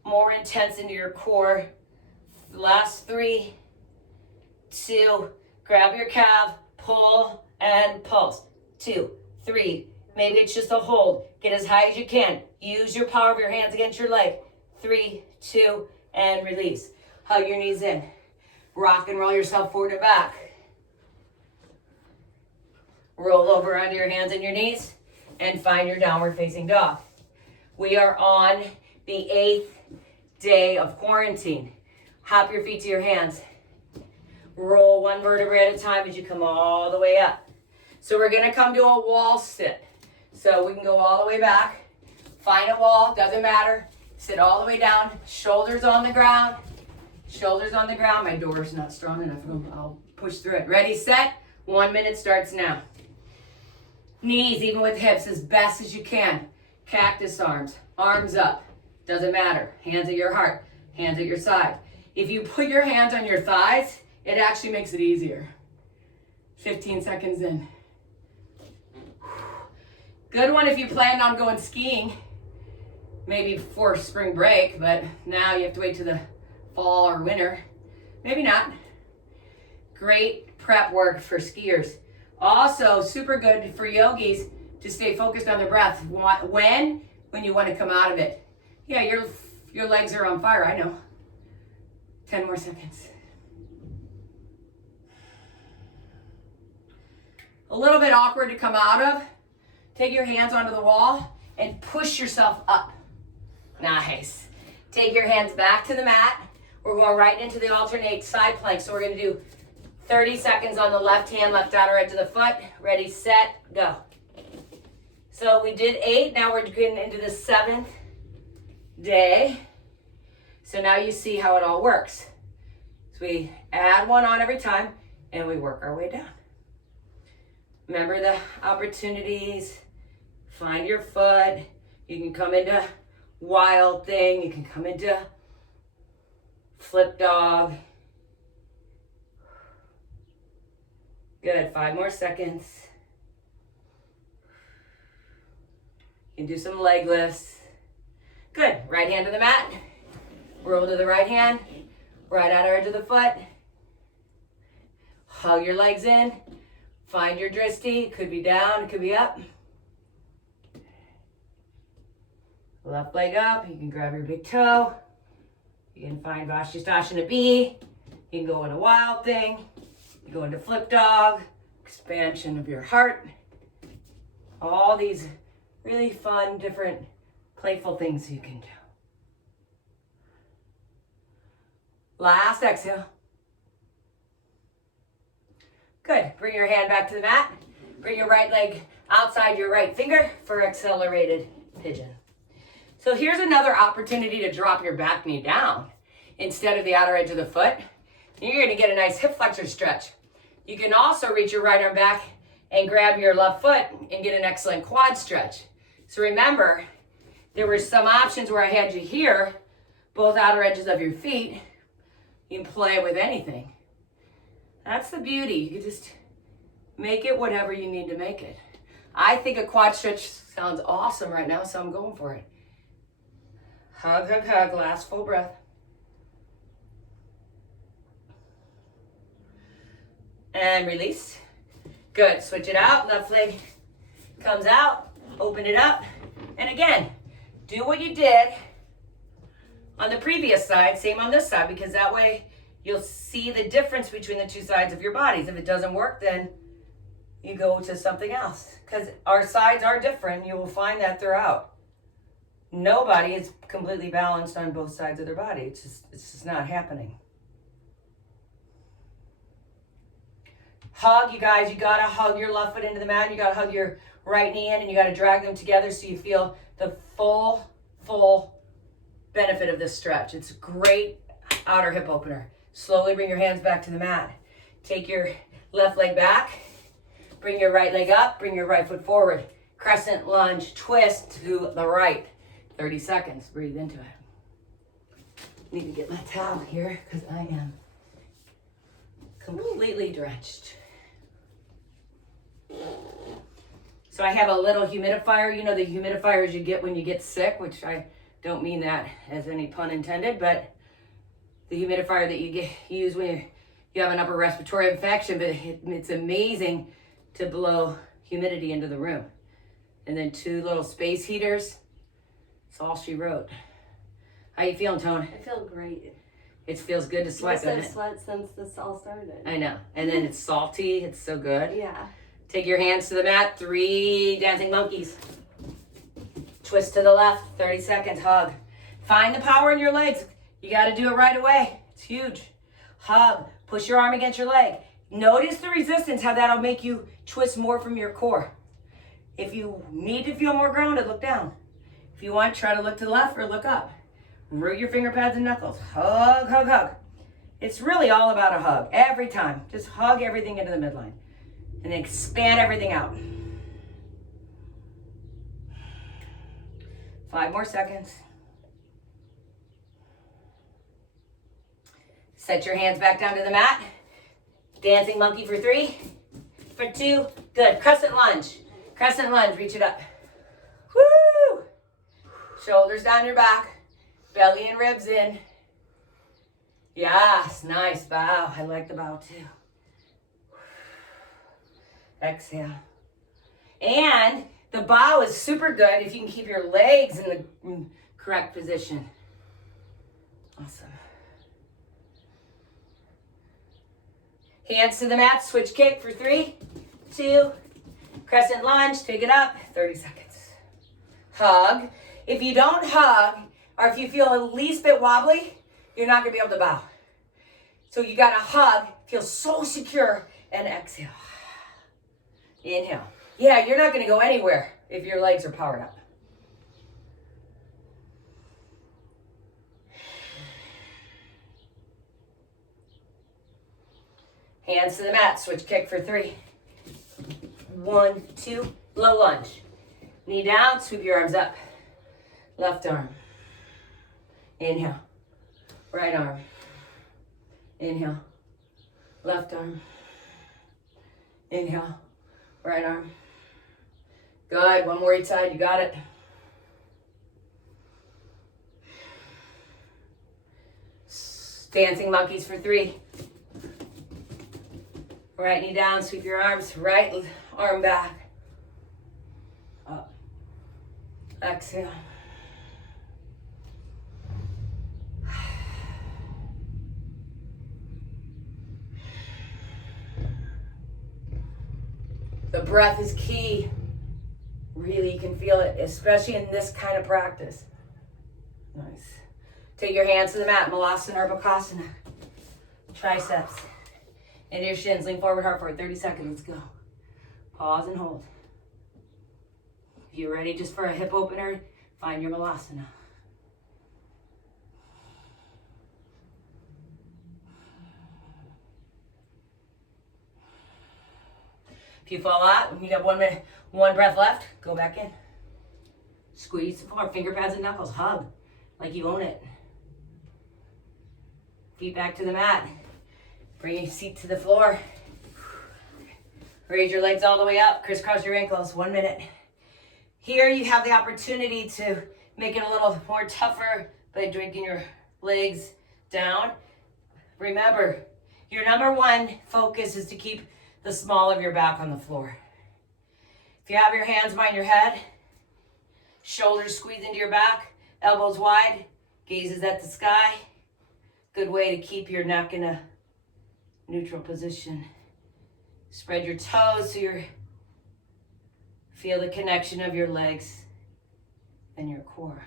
more intense into your core. Last 3, 2, grab your calf, pull and pulse. 2, 3, maybe it's just a hold. Get as high as you can. Use your power of your hands against your leg. 3, 2, and release. Hug your knees in. Rock and roll yourself forward and back. Roll over onto your hands and your knees and find your downward facing dog. We are on the 8th day of quarantine. Hop your feet to your hands. Roll one vertebrae at a time as you come all the way up. So we're gonna come to a wall sit. So we can go all the way back. Find a wall, doesn't matter. Sit all the way down, shoulders on the ground. Shoulders on the ground. My door's not strong enough. I'll push through it. Ready, set. 1 minute starts now. Knees, even with hips, as best as you can. Cactus arms, arms up. Doesn't matter. Hands at your heart, hands at your side. If you put your hands on your thighs, it actually makes it easier. 15 seconds in. Good one if you planned on going skiing, maybe before spring break, but now you have to wait till the fall or winter. Maybe not. Great prep work for skiers. Also super good for yogis to stay focused on their breath. When you want to come out of it. Yeah, your legs are on fire, I know. 10 more seconds. A little bit awkward to come out of. Take your hands onto the wall and push yourself up. Nice. Take your hands back to the mat. We're going right into the alternate side plank. So we're going to do 30 seconds on the left hand, left outer edge of the foot. Ready, set, go. So we did 8. Now we're getting into the 7th day. So now you see how it all works. So we add one on every time and we work our way down. Remember the opportunities. Find your foot. You can come into wild thing. You can come into flip dog. Good, 5 more seconds. You can do some leg lifts. Good, right hand to the mat. Roll to the right hand. Right outer edge of the foot. Hug your legs in. Find your dristi. It could be down, it could be up. Left leg up. You can grab your big toe. You can find Vashisthasana B. You can go into wild thing. You go into flip dog. Expansion of your heart. All these really fun, different, playful things you can do. Last exhale. Good. Bring your hand back to the mat. Bring your right leg outside your right finger for accelerated pigeon. So here's another opportunity to drop your back knee down instead of the outer edge of the foot. You're going to get a nice hip flexor stretch. You can also reach your right arm back and grab your left foot and get an excellent quad stretch. So remember, there were some options where I had you here, both outer edges of your feet. You can play with anything. That's the beauty. You can just make it whatever you need to make it. I think a quad stretch sounds awesome right now, so I'm going for it. Hug, hug, hug. Last full breath. And release. Good. Switch it out. Left leg comes out. Open it up. And again, do what you did on the previous side, same on this side, because that way you'll see the difference between the two sides of your bodies. If it doesn't work, then you go to something else. Because our sides are different. You will find that throughout. Nobody is completely balanced on both sides of their body. It's just not happening. Hug, you guys. You got to hug your left foot into the mat. You got to hug your right knee in, and you got to drag them together so you feel the full benefit of this stretch. It's a great outer hip opener. Slowly bring your hands back to the mat. Take your left leg back. Bring your right leg up. Bring your right foot forward. Crescent lunge, twist to the right. 30 seconds. Breathe into it. Need to get my towel here because I am completely drenched. So I have a little humidifier. You know the humidifiers you get when you get sick, which I don't mean that as any pun intended, but the humidifier that you use when you have an upper respiratory infection, but it's amazing to blow humidity into the room. And then 2 little space heaters. That's all she wrote. How you feeling, Tone? I feel great. It feels good to sweat, doesn't it? I've sweat since this all started. I know. And then it's salty. It's so good. Yeah. Take your hands to the mat. 3 dancing monkeys. Twist to the left. 30 seconds. Hug. Find the power in your legs. You got to do it right away. It's huge. Hug. Push your arm against your leg. Notice the resistance, how that'll make you twist more from your core. If you need to feel more grounded, look down. If you want, try to look to the left or look up. Root your finger pads and knuckles. Hug, hug, hug. It's really all about a hug. Every time. Just hug everything into the midline. And then expand everything out. 5 more seconds. Set your hands back down to the mat. Dancing monkey for 3, for 2. Good. Crescent lunge. Crescent lunge. Reach it up. Woo! Shoulders down your back. Belly and ribs in. Yes. Nice bow. I like the bow too. Exhale. And the bow is super good if you can keep your legs in the correct position. Awesome. Hands to the mat, switch kick for 3, 2, crescent lunge, take it up, 30 seconds. Hug. If you don't hug, or if you feel the least bit wobbly, you're not gonna be able to bow. So you gotta hug, feel so secure, and exhale. Inhale. Yeah, you're not gonna go anywhere if your legs are powered up. Hands to the mat, switch kick for 3. 1, 2, low lunge. Knee down, sweep your arms up. Left arm. Inhale. Right arm. Inhale. Left arm. Inhale. Right arm. Good, one more each side, you got it. Dancing monkeys for 3. Right knee down, sweep your arms, right arm back. Up. Exhale. The breath is key. Really, you can feel it, especially in this kind of practice. Nice. Take your hands to the mat, Malasana or Bakasana. Triceps. Into your shins, lean forward, heart forward, 30 seconds, let's go. Pause and hold. If you're ready just for a hip opener, find your Malasana. If you fall out, and you have 1 minute, 1 breath left, go back in. Squeeze the floor, finger pads and knuckles, hug like you own it. Feet back to the mat. Bring your seat to the floor. Raise your legs all the way up, crisscross your ankles, 1 minute. Here you have the opportunity to make it a little more tougher by drinking your legs down. Remember, your number 1 focus is to keep the small of your back on the floor. If you have your hands behind your head, shoulders squeeze into your back, elbows wide, gazes at the sky. Good way to keep your neck in a neutral position. Spread your toes so you feel the connection of your legs and your core.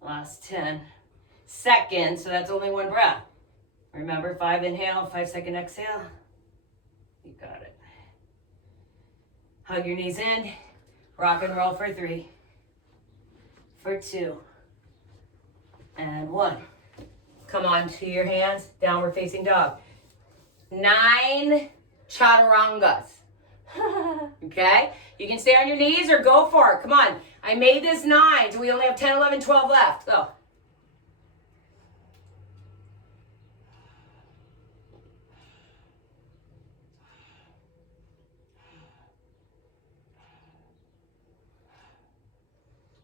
Last 10 seconds, so that's only 1 breath. Remember, 5 inhale, 5-second exhale. You got it. Hug your knees in. Rock and roll for 3, for 2, and 1. Come on to your hands, downward facing dog. 9 chaturangas. Okay? You can stay on your knees or go for it. Come on. I made this 9, so we only have 10, 11, 12 left. Go.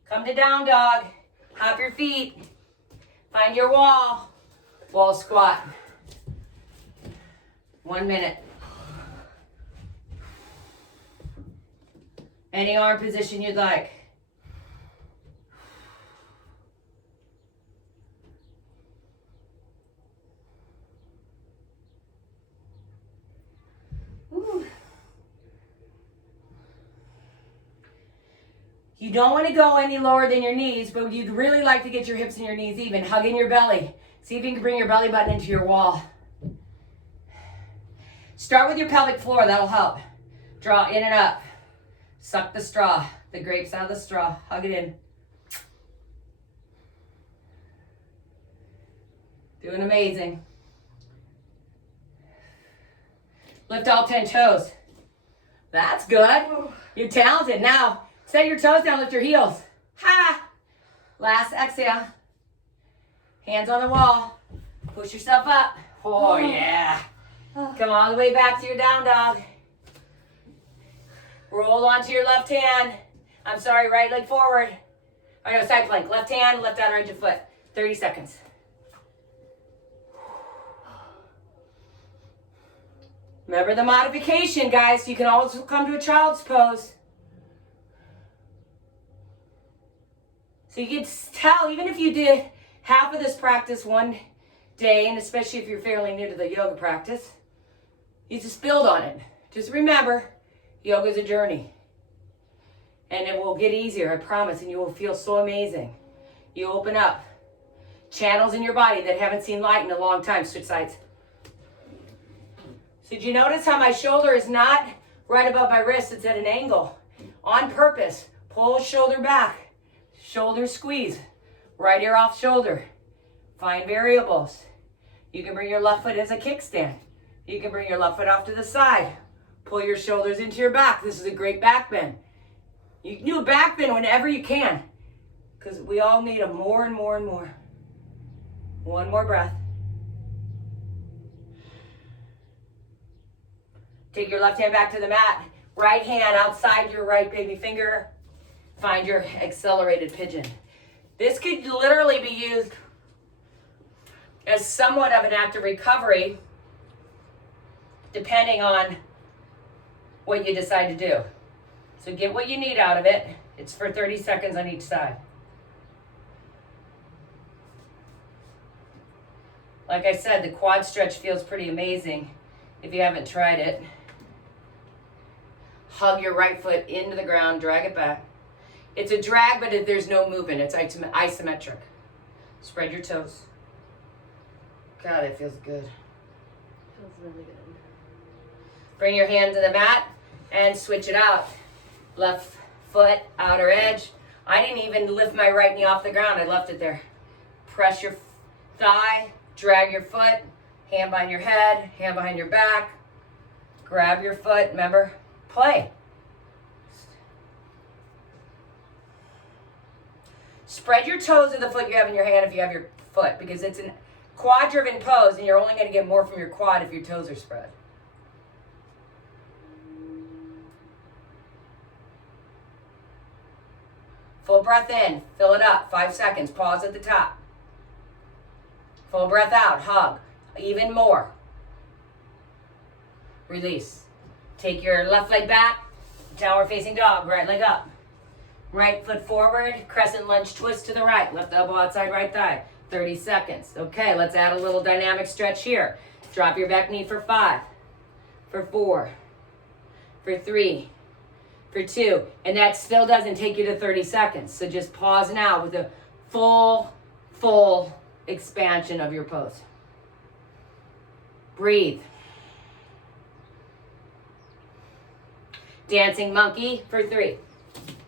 Come to down dog. Hop your feet. Find your wall. Wall squat. 1 minute. Any arm position you'd like. Ooh. You don't want to go any lower than your knees, but you'd really like to get your hips and your knees even. Hug in your belly. See if you can bring your belly button into your wall. Start with your pelvic floor, that'll help. Draw in and up. Suck the straw, the grapes out of the straw. Hug it in. Doing amazing. Lift all 10 toes. That's good. You're talented. Now, set your toes down, lift your heels. Ha! Last exhale. Hands on the wall. Push yourself up. Oh, yeah. Come all the way back to your down dog. Roll onto your left hand. I'm sorry, right leg forward. Oh, no, side plank. Left hand, left unrighted foot. 30 seconds. Remember the modification, guys. You can always come to a child's pose. So you can tell, even if you did half of this practice one day, and especially if you're fairly new to the yoga practice, you just build on it. Just remember, yoga is a journey. And it will get easier, I promise, and you will feel so amazing. You open up. Channels in your body that haven't seen light in a long time. Switch sides. So did you notice how my shoulder is not right above my wrist? It's at an angle. On purpose. Pull shoulder back. Shoulder squeeze. Right ear off shoulder. Find variables. You can bring your left foot as a kickstand. You can bring your left foot off to the side. Pull your shoulders into your back. This is a great back bend. You can do a back bend whenever you can, because we all need them more and more and more. One more breath. Take your left hand back to the mat. Right hand outside your right baby finger. Find your accelerated pigeon. This could literally be used as somewhat of an act of recovery, depending on what you decide to do. So get what you need out of it. It's for 30 seconds on each side. Like I said, the quad stretch feels pretty amazing if you haven't tried it. Hug your right foot into the ground, drag it back. It's a drag, but there's no movement. It's isometric. Spread your toes. God, it feels good. Feels really good. Bring your hand to the mat and switch it out. Left foot, outer edge. I didn't even lift my right knee off the ground. I left it there. Press your thigh, drag your foot, hand behind your head, hand behind your back. Grab your foot, remember, play. Spread your toes of the foot you have in your hand if you have your foot, because it's a quad-driven pose and you're only going to get more from your quad if your toes are spread. Full breath in, fill it up, 5 seconds, pause at the top. Full breath out, hug, even more. Release. Take your left leg back, downward facing dog, right leg up. Right foot forward, crescent lunge twist to the right, left elbow outside right thigh, 30 seconds. Okay, let's add a little dynamic stretch here. Drop your back knee for 5, for 4, for 3, for 2, and that still doesn't take you to 30 seconds. So just pause now with a full expansion of your pose. Breathe. Dancing monkey for 3.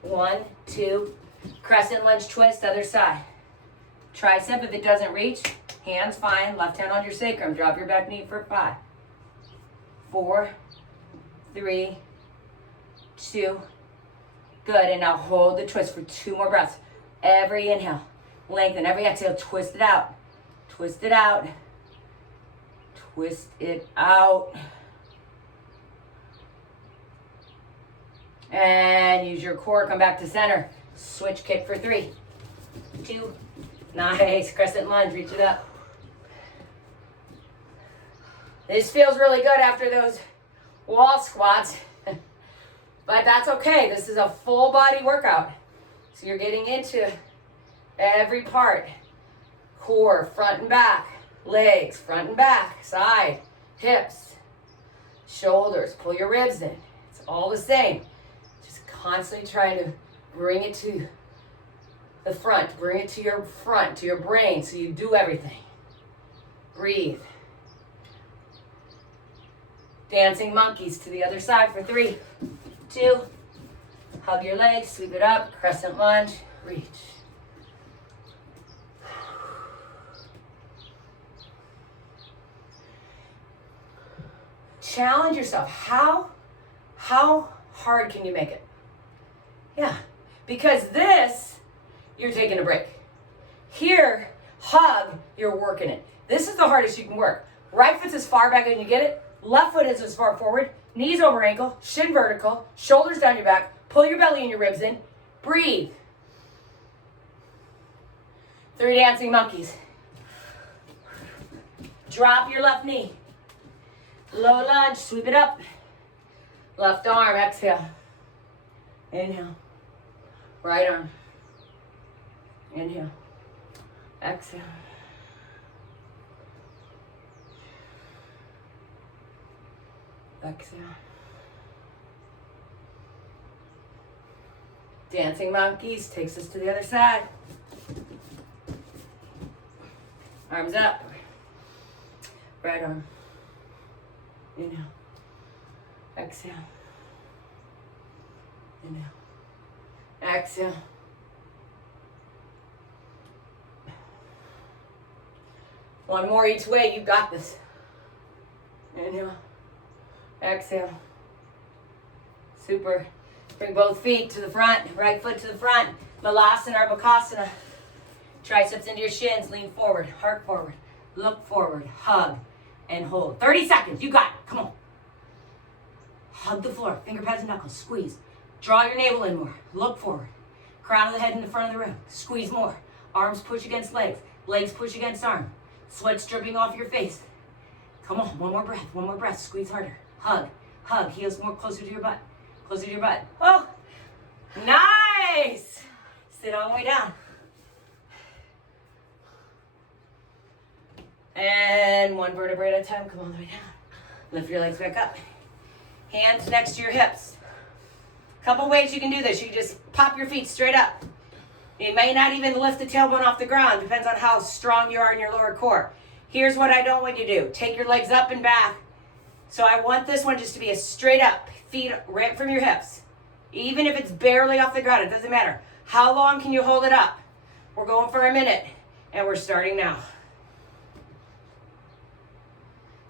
1, 2, crescent lunge twist, other side. Tricep, if it doesn't reach, hands fine, left hand on your sacrum. Drop your back knee for 5, 4, 3, 2. Good, and now hold the twist for 2 more breaths. Every inhale, lengthen. Every exhale, twist it out. Twist it out. Twist it out. And use your core, come back to center. Switch kick for 3, 2, nice, crescent lunge, reach it up. This feels really good after those wall squats, but that's okay. This is a full body workout. So you're getting into every part. Core, front and back, legs, front and back, side, hips, shoulders, pull your ribs in. It's all the same. Constantly trying to bring it to the front, bring it to your front, to your brain, so you do everything. Breathe. Dancing monkeys to the other side for 3, 2, hug your legs, sweep it up, crescent lunge, reach. Challenge yourself. How hard can you make it? Yeah, because this, you're taking a break. Here, hug, you're working it. This is the hardest you can work. Right foot's as far back as you get it. Left foot is as far forward. Knees over ankle, shin vertical, shoulders down your back. Pull your belly and your ribs in. Breathe. 3 dancing monkeys. Drop your left knee. Low lunge, sweep it up. Left arm, exhale. Inhale. Right arm. Inhale. Exhale. Exhale. Dancing monkeys takes us to the other side. Arms up. Right arm. Inhale. Exhale. Inhale. Exhale. One more each way. You got this. Inhale. Exhale. Super. Bring both feet to the front. Right foot to the front. Malasana or Bakasana. Triceps into your shins. Lean forward. Heart forward. Look forward. Hug. And hold. 30 seconds. You got it. Come on. Hug the floor. Finger pads and knuckles. Squeeze. Draw your navel in more. Look forward. Crown of the head in the front of the room. Squeeze more. Arms push against legs. Legs push against arm. Sweat's dripping off your face. Come on. One more breath. One more breath. Squeeze harder. Hug. Hug. Heels more closer to your butt. Closer to your butt. Oh, nice. Sit all the way down. And one vertebrae at a time. Come all the way down. Lift your legs back up. Hands next to your hips. Couple ways you can do this. You just pop your feet straight up. You may not even lift the tailbone off the ground. Depends on how strong you are in your lower core. Here's what I don't want you to do. Take your legs up and back. So I want this one just to be a straight up. Feet right from your hips. Even if it's barely off the ground, it doesn't matter. How long can you hold it up? We're going for a minute. And we're starting now.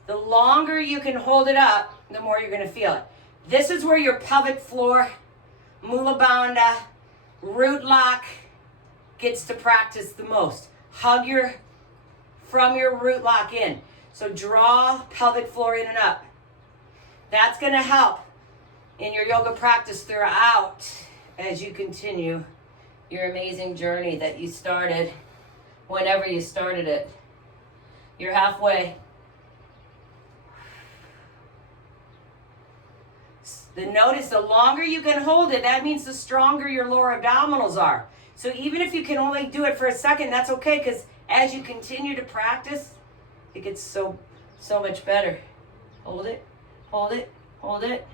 The longer you can hold it up, the more you're going to feel it. This is where your pelvic floor, mula bandha, root lock gets to practice the most. Hug from your root lock in. So draw pelvic floor in and up. That's going to help in your yoga practice throughout as you continue your amazing journey that you started whenever you started it. You're halfway. Notice the longer you can hold it, that means the stronger your lower abdominals are. So even if you can only do it for a second, that's okay, because as you continue to practice, it gets so much better. Hold it, hold it, hold it.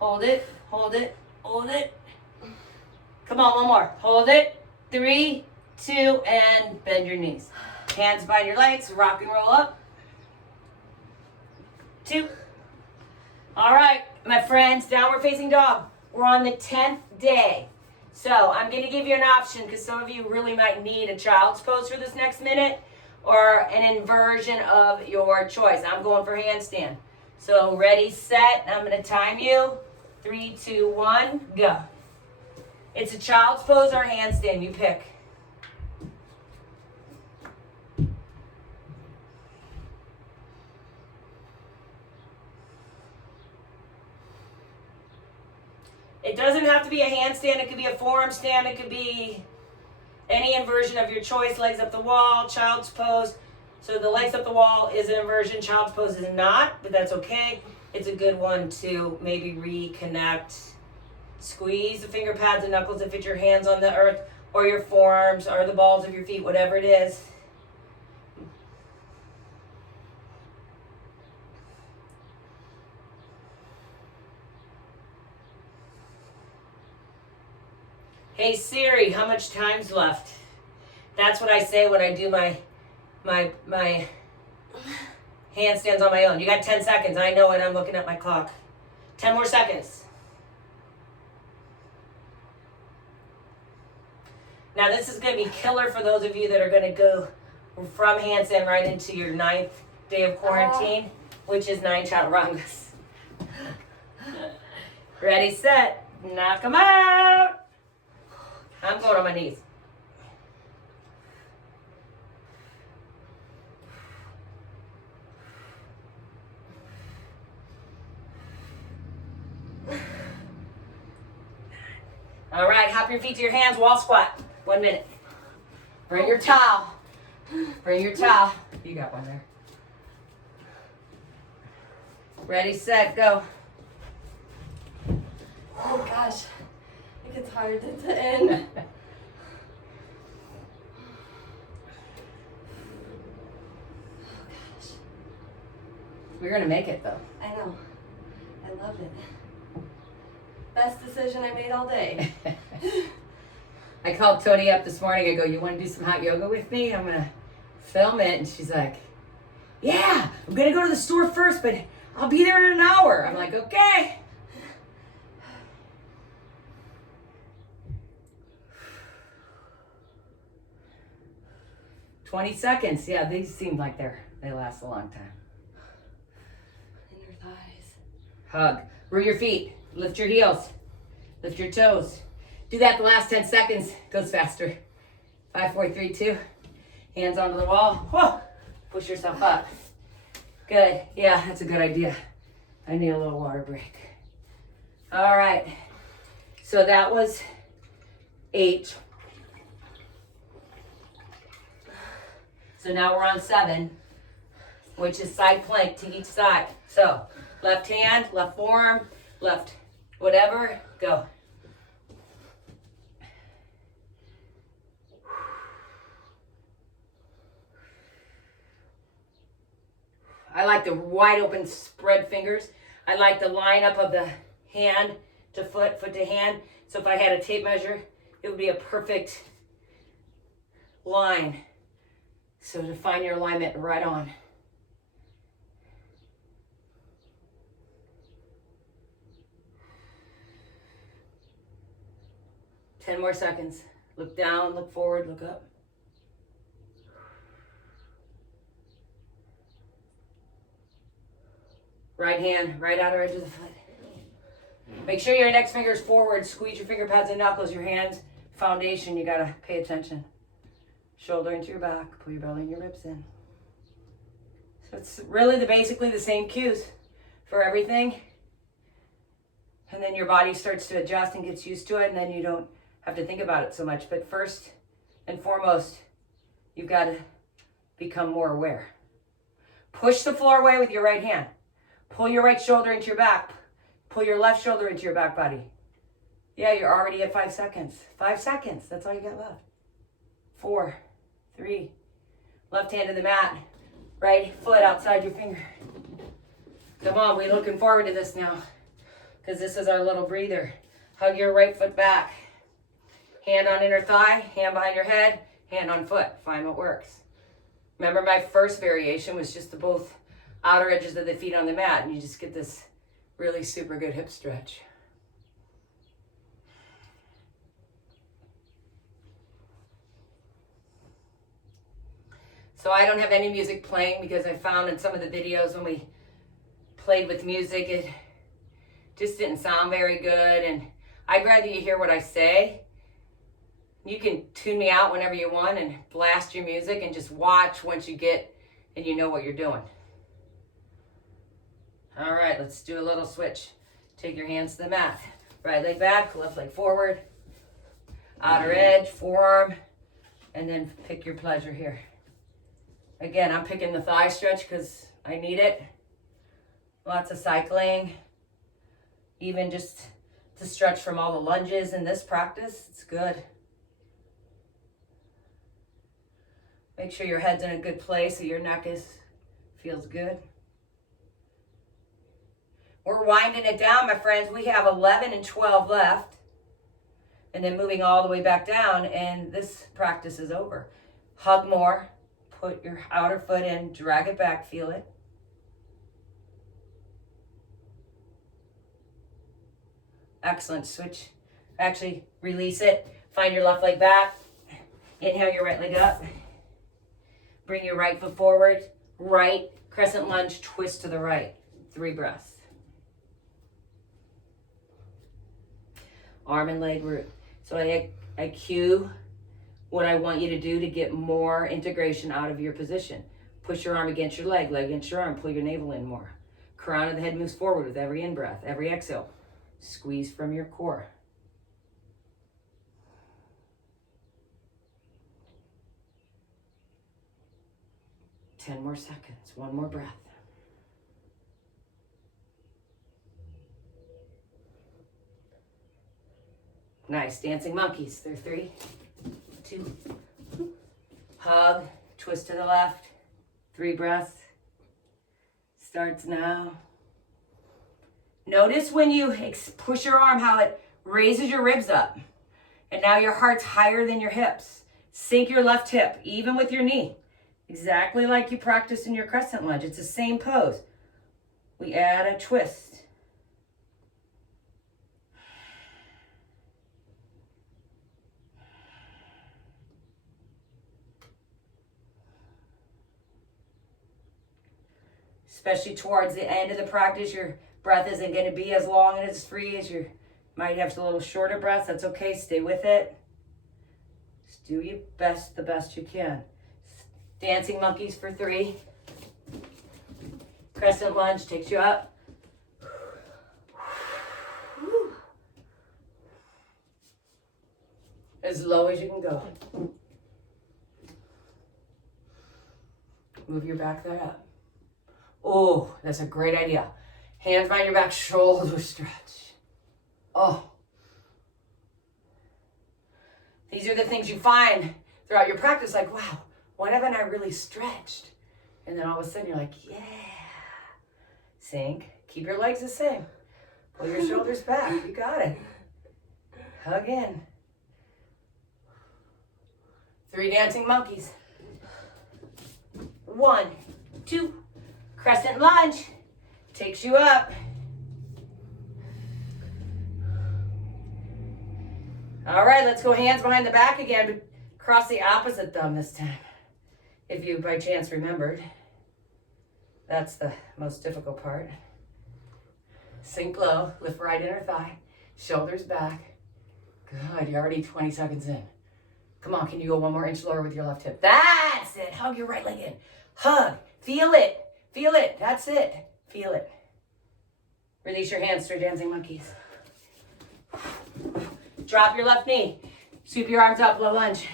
Hold it, hold it, hold it. Come on, one more. Hold it. 3, 2, and bend your knees. Hands behind your legs, rock and roll up. 2. All right, my friends, downward facing dog. We're on the 10th day. So I'm going to give you an option because some of you really might need a child's pose for this next minute or an inversion of your choice. I'm going for handstand. So ready, set, I'm going to time you. 3, 2, 1, go. It's a child's pose or a handstand, you pick. It doesn't have to be a handstand, it could be a forearm stand, it could be any inversion of your choice, legs up the wall, child's pose. So the legs up the wall is an inversion, child's pose is not, but that's okay. It's a good one to maybe reconnect. Squeeze the finger pads and knuckles to fit your hands on the earth or your forearms or the balls of your feet, whatever it is. Hey Siri, how much time's left? That's what I say when I do my handstands on my own. You got 10 seconds. I know it. I'm looking at my clock. 10 more seconds. Now this is going to be killer for those of you that are going to go from handstand right into your 9th day of quarantine, which is 9 chaturangas. Ready, set, knock them out. I'm going on my knees. All right, hop your feet to your hands, wall squat. 1 minute. Bring your towel. Bring your towel. You got one there. Ready, set, go. Oh gosh, it gets hard to end. We're gonna make it though. I know. I love it. Best decision I made all day. I called Tony up this morning. I go, you want to do some hot yoga with me? I'm gonna film it. And she's like, yeah, I'm gonna go to the store first, but I'll be there in an hour. I'm like, okay. "20 seconds. Yeah, these seem like they last a long time. Inner thighs. Hug. Root your feet. Lift your heels. Lift your toes. Do that the last 10 seconds. Goes faster. 5, 4, 3, 2. Hands onto the wall. Whoa. Push yourself up. Good. Yeah, that's a good idea. I need a little water break. All right. So that was 8. So now we're on 7, which is side plank to each side. So left hand, left forearm, left whatever, go. I like the wide open spread fingers. I like the line up of the hand to foot, foot to hand. So if I had a tape measure, it would be a perfect line. So to find your alignment, right on. Ten more seconds. Look down, look forward, look up. Right hand, right outer edge of the foot. Make sure your index finger is forward. Squeeze your finger pads and knuckles. Your hands, foundation, you gotta pay attention. Shoulder into your back. Pull your belly and your ribs in. So it's really basically the same cues for everything. And then your body starts to adjust and gets used to it, and then you don't have to think about it so much. But first and foremost, you've got to become more aware. Push the floor away with your right hand. Pull your right shoulder into your back. Pull your left shoulder into your back body. Yeah, you're already at 5 seconds. 5 seconds, that's all you got left. 4, 3, left hand to the mat. Right foot outside your finger. Come on, we're looking forward to this now, because this is our little breather. Hug your right foot back. Hand on inner thigh, hand behind your head, hand on foot. Find what works. Remember, my first variation was just the both outer edges of the feet on the mat, and you just get this really super good hip stretch. So I don't have any music playing because I found in some of the videos when we played with music, it just didn't sound very good, and I'd rather you hear what I say. You can tune me out whenever you want and blast your music and just watch once you get and you know what you're doing. All right, let's do a little switch. Take your hands to the mat. Right leg back, left leg forward. Outer edge, forearm, and then pick your pleasure here. Again, I'm picking the thigh stretch because I need it. Lots of cycling. Even just to stretch from all the lunges in this practice, it's good. Make sure your head's in a good place so your neck feels good. We're winding it down, my friends. We have 11 and 12 left. And then moving all the way back down, and this practice is over. Hug more. Put your outer foot in. Drag it back. Feel it. Excellent. Switch. Actually, release it. Find your left leg back. Inhale your right leg up. Bring your right foot forward. Right. Crescent lunge. Twist to the right. 3 breaths. Arm and leg root. So I cue what I want you to do to get more integration out of your position. Push your arm against your leg against your arm. Pull your navel in more. Crown of the head moves forward with every in-breath, every exhale. Squeeze from your core. Ten more seconds. One more breath. Nice. Dancing monkeys. There, 3, 2. Hug. Twist to the left. 3 breaths. Starts now. Notice when you push your arm, how it raises your ribs up. And now your heart's higher than your hips. Sink your left hip, even with your knee. Exactly like you practiced in your crescent lunge. It's the same pose. We add a twist. Especially towards the end of the practice, your breath isn't going to be as long and as free as you might have a little shorter breath. That's okay. Stay with it. Just do your best, the best you can. Dancing monkeys for 3. Crescent lunge takes you up. As low as you can go. Move your back there up. Oh, that's a great idea. Hands behind your back, shoulder stretch. Oh. These are the things you find throughout your practice, like, wow, when haven't I really stretched? And then all of a sudden you're like, yeah. Sink. Keep your legs the same. Pull your shoulders back. You got it. Hug in. 3 dancing monkeys. 1, 2. Crescent lunge. Takes you up. All right, let's go hands behind the back again, but cross the opposite thumb this time. If you by chance remembered. That's the most difficult part. Sink low, lift right inner thigh, shoulders back. Good, you're already 20 seconds in. Come on, can you go 1 more inch lower with your left hip? That's it, hug your right leg in. Hug, feel it, that's it, feel it. Release your hands, start dancing monkeys. Drop your left knee, sweep your arms up, low lunge.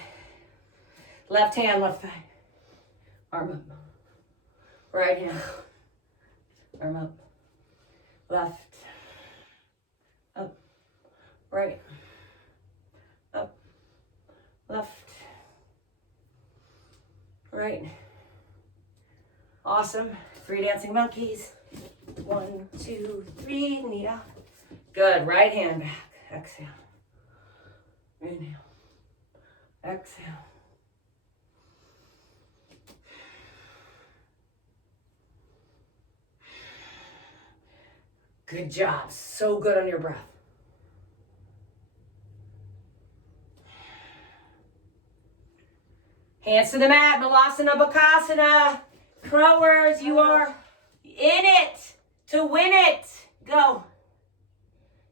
Left hand, left thigh. Arm up. Right hand. Arm up. Left. Up. Right. Up. Left. Right. Awesome. 3 dancing monkeys. 1, 2, 3. Knee out. Good. Right hand back. Exhale. Inhale. Exhale. Good job. So good on your breath. Hands to the mat, Malasana Bakasana. Crowers, you are in it to win it. Go.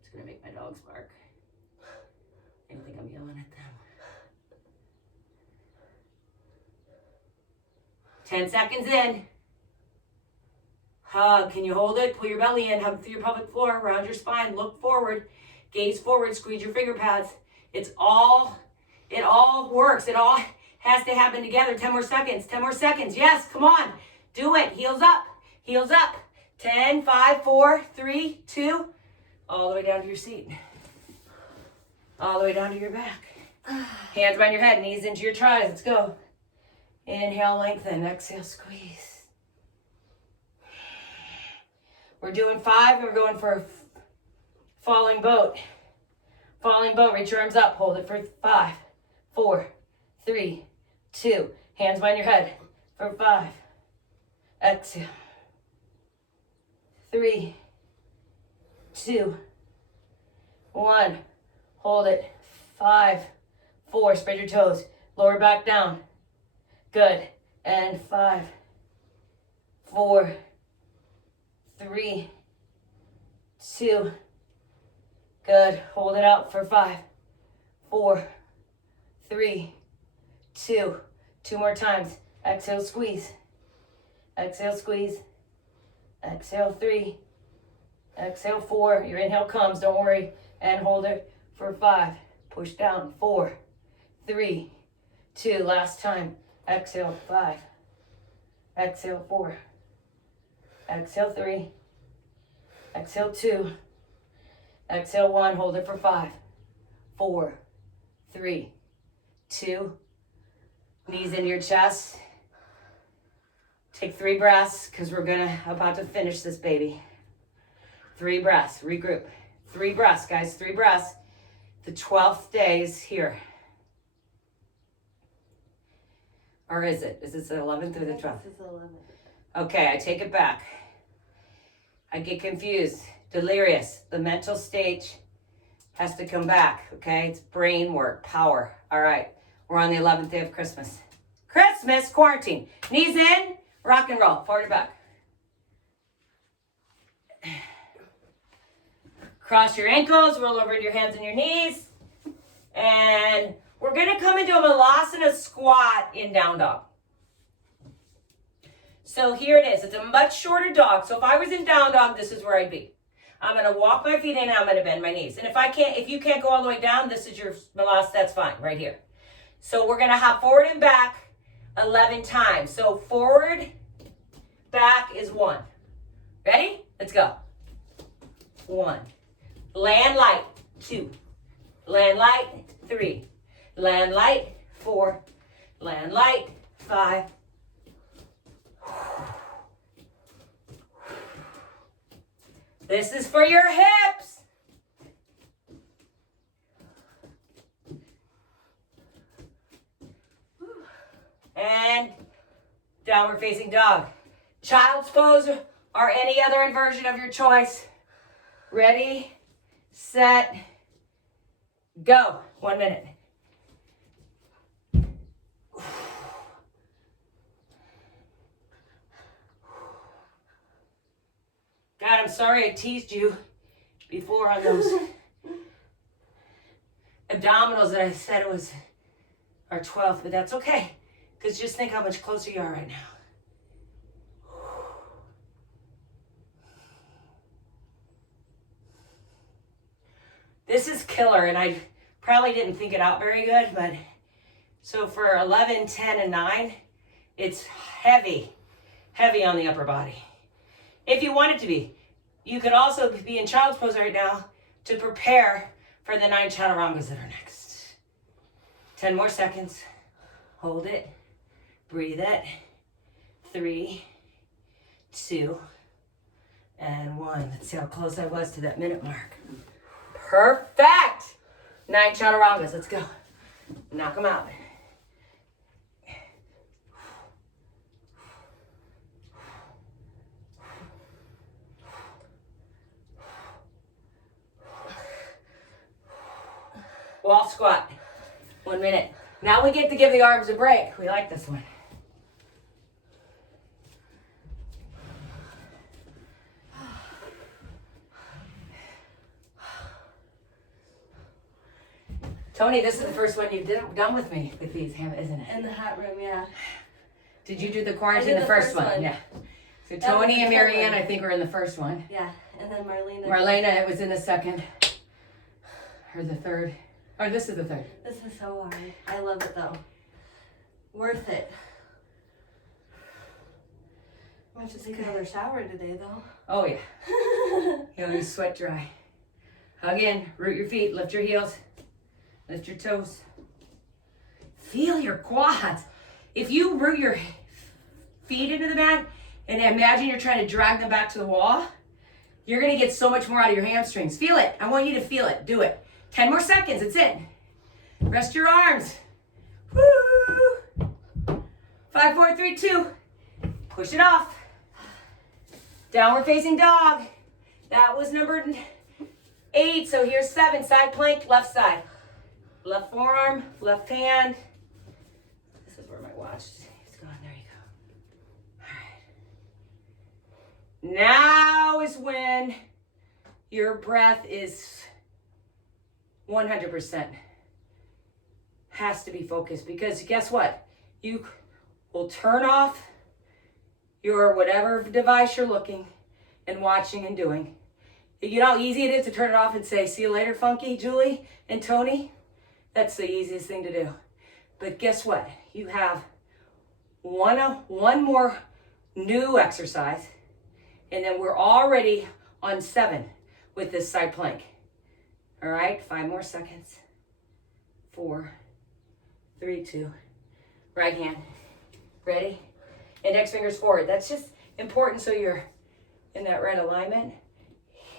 It's going to make my dogs bark. I don't think I'm yelling at them. 10 seconds in. Hug. Can you hold it? Pull your belly in. Hug through your pelvic floor. Round your spine. Look forward. Gaze forward. Squeeze your finger pads. It all works. It all has to happen together. 10 more seconds. 10 more seconds. Yes, come on. Do it. Heels up. Heels up. 10, 5, 4, 3, 2. All the way down to your seat. All the way down to your back. Hands behind your head. Knees into your thighs. Let's go. Inhale, lengthen. Exhale, squeeze. We're doing 5 and we're going for a falling boat. Falling boat. Reach your arms up. Hold it for 5, 4, 3, 2. Hands behind your head for 5. Exhale. 3, 2, 1. Hold it. 5, 4. Spread your toes. Lower back down. Good. And 5, 4, 3, 2. Good. Hold it out for 5, 4, 3, 2. 2 more times. Exhale, squeeze. Exhale, squeeze. Exhale, 3. Exhale, 4. Your inhale comes. Don't worry. And hold it for 5. Push down. 4, 3, 2. Last time. Exhale, 5. Exhale, 4. Exhale, 3. Exhale, 2. Exhale, 1. Hold it for 5, 4, 3, 2. Knees in your chest. Take 3 breaths because we're about to finish this baby. 3 breaths. Regroup. 3 breaths, guys. 3 breaths. The 12th day is here. Or is it? Is this the 11th or the 12th? This is the 11th. Okay, I take it back. I get confused. Delirious. The mental stage has to come back, okay? It's brain work, power. All right, we're on the 11th day of Christmas. Christmas quarantine. Knees in, rock and roll. Forward and back. Cross your ankles, roll over into your hands and your knees. And we're gonna come into a Malasana squat in down dog. So here it is. It's a much shorter dog. So if I was in down dog, this is where I'd be. I'm gonna walk my feet in and I'm gonna bend my knees. And if you can't go all the way down, this is your Malasana, that's fine, right here. So we're gonna hop forward and back 11 times. So forward, back is 1. Ready? Let's go. 1. Land light, 2. Land light, 3. Land light, 4. Land light, 5. This is for your hips. And downward facing dog. Child's pose or any other inversion of your choice. Ready, set, go. 1 minute. God, I'm sorry I teased you before on those abdominals that I said it was our 12th, but that's okay. Because just think how much closer you are right now. This is killer, and I probably didn't think it out very good, but so for 11, 10, and 9, it's heavy on the upper body. If you want it to be. You could also be in child's pose right now to prepare for the 9 chaturangas that are next. 10 more seconds. Hold it. Breathe it. 3, 2, and 1. Let's see how close I was to that minute mark. Perfect. 9 chaturangas. Let's go. Knock them out. Wall squat. 1 minute. Now we get to give the arms a break. We like this one. Tony, this is the first one you've done with me with these, isn't it? In the hot room, yeah. Did you do the quarantine, the first one? Yeah. So Tony and Marianne, I think, were in the first one. Yeah, and then Marlena, it was in the second. Or the third. Or this is the third. This is so hard. I love it, though. Worth it. I'm going to take another shower today, though. Oh, yeah. You'll be sweat dry. Hug in, root your feet, lift your heels. Lift your toes. Feel your quads. If you root your feet into the mat and imagine you're trying to drag them back to the wall, you're going to get so much more out of your hamstrings. Feel it. I want you to feel it. Do it. 10 more seconds. That's it. Rest your arms. Woo! 5, 4, 3, 2. Push it off. Downward facing dog. That was number 8. So here's 7. Side plank, left side. Left forearm, left hand. This is where my watch is going. There you go. All right. Now is when your breath is 100%. Has to be focused, because guess what? You will turn off your whatever device you're looking and watching and doing. You know how easy it is to turn it off and say, see you later, Funky, Julie, and Tony? That's the easiest thing to do. But guess what? You have one more new exercise, and then we're already on 7 with this side plank. All right, 5 more seconds. 4, 3, 2. Right hand. Ready? Index fingers forward. That's just important so you're in that right alignment.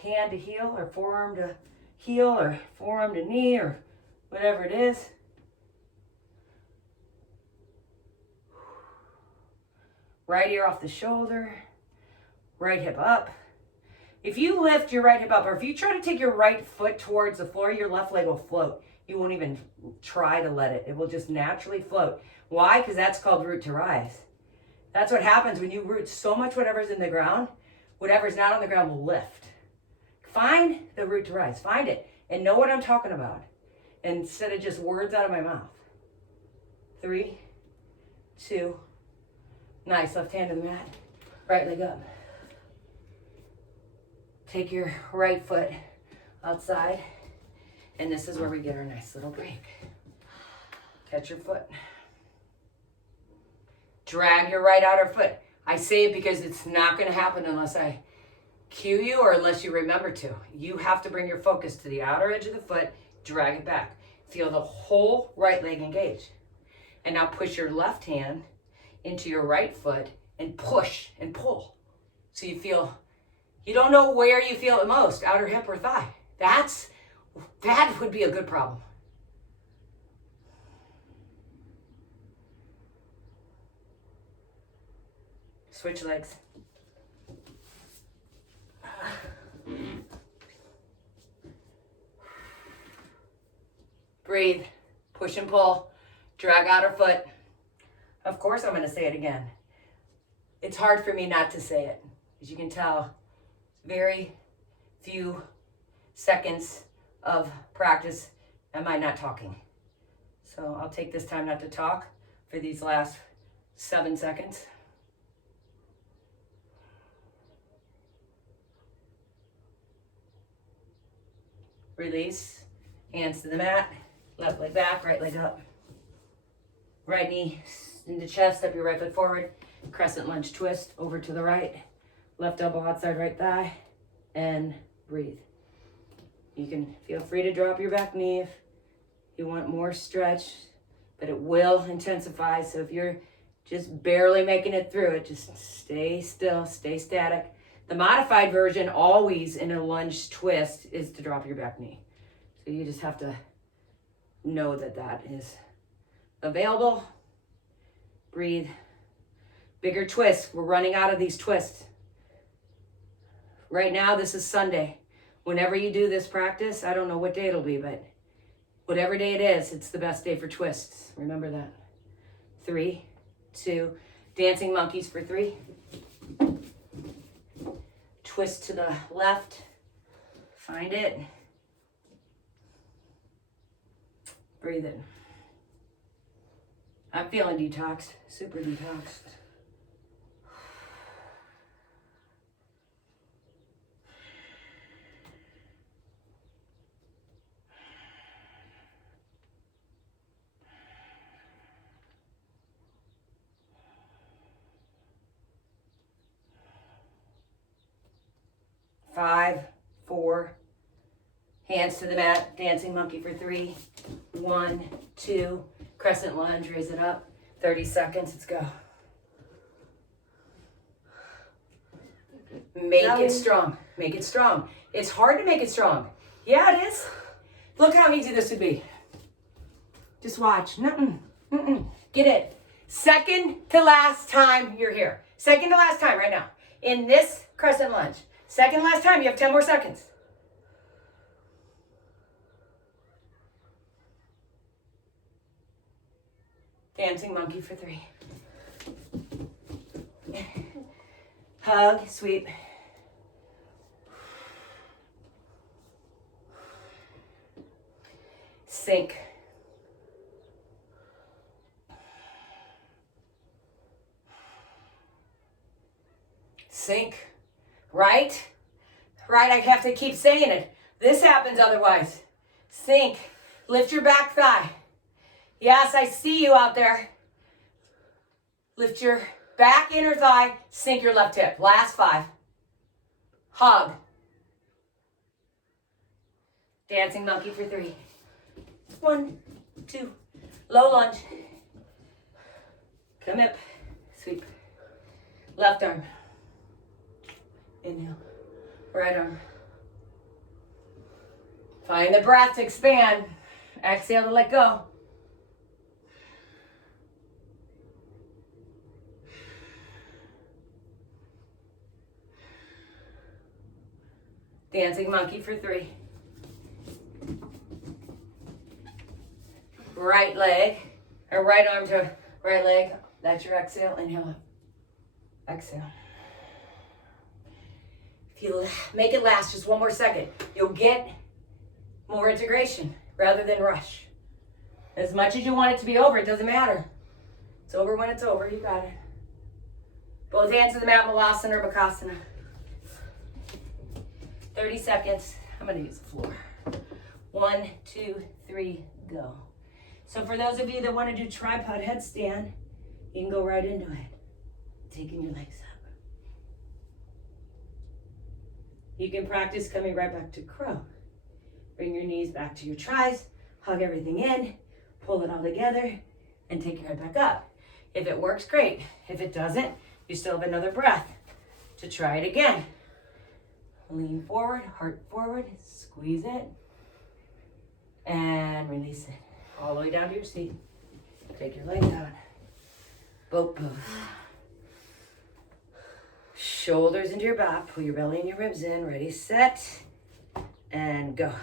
Hand to heel, or forearm to heel, or forearm to knee, or whatever it is. Right ear off the shoulder. Right hip up. If you lift your right hip up, or if you try to take your right foot towards the floor, your left leg will float. You won't even try to let it. It will just naturally float. Why? Because that's called root to rise. That's what happens when you root so much whatever's in the ground, whatever's not on the ground will lift. Find the root to rise. Find it and know what I'm talking about, instead of just words out of my mouth. 3, 2. Nice. Left hand to the mat. Right leg up. Take your right foot outside, and this is where we get our nice little break. Catch your foot. Drag your right outer foot. I say it because it's not going to happen unless I cue you or unless you remember to. You have to bring your focus to the outer edge of the foot, drag it back. Feel the whole right leg engage. And now push your left hand into your right foot and push and pull. So you feel, you don't know where you feel it most, outer hip or thigh. That would be a good problem. Switch legs. Breathe, push and pull, drag outer foot. Of course I'm going to say it again. It's hard for me not to say it. As you can tell, very few seconds of practice am I not talking. So I'll take this time not to talk for these last 7 seconds. Release, hands to the mat, left leg back, right leg up. Right knee into chest, step your right foot forward, crescent lunge twist over to the right, left elbow outside right thigh, and breathe. You can feel free to drop your back knee if you want more stretch, but it will intensify. So if you're just barely making it through it, just stay still, stay static. The modified version always in a lunge twist is to drop your back knee. So you just have to know that that is available. Breathe. Bigger twist. We're running out of these twists. Right now, this is Sunday. Whenever you do this practice, I don't know what day it'll be, but Whatever day it is, it's the best day for twists. Remember that. 3, 2, dancing monkeys for 3. Twist to the left. Find it. Breathe in. I'm feeling detoxed, super detoxed. Five, 4, hands to the mat, dancing monkey for 3, 1, 2, crescent lunge, raise it up, 30 seconds, let's go. Make it strong, make it strong. It's hard to make it strong. Yeah, it is. Look how easy this would be. Just watch, get it. Second to last time you're here. Second to last time right now. In this crescent lunge. Second to last time, you have 10 more seconds. Dancing monkey for 3. Hug, sweep. Sink. Sink. Right? Right, I have to keep saying it. This happens otherwise. Sink. Lift your back thigh. Yes, I see you out there. Lift your back inner thigh. Sink your left hip. Last 5. Hug. Dancing monkey for 3. 1, 2. Low lunge. Come up. Sweep. Left arm. Inhale. Right arm. Find the breath to expand. Exhale to let go. Dancing monkey for 3. Right leg, or right arm to right leg. That's your exhale. Inhale up. Exhale. If you make it last just 1 more second, you'll get more integration rather than rush. As much as you want it to be over, it doesn't matter. It's over when it's over. You got it. Both hands to the mat, Malasana or Bakasana. 30 seconds. I'm going to use the floor. 1, 2, 3, go. So for those of you that want to do tripod headstand, you can go right into it. Taking your legs up. You can practice coming right back to crow. Bring your knees back to your tries, hug everything in, pull it all together, and take your head back up. If it works, great. If it doesn't, you still have another breath to try it again. Lean forward, heart forward, squeeze it, and release it. All the way down to your seat. Take your legs out. Boat pose. Shoulders into your back, pull your belly and your ribs in. Ready, set, and go.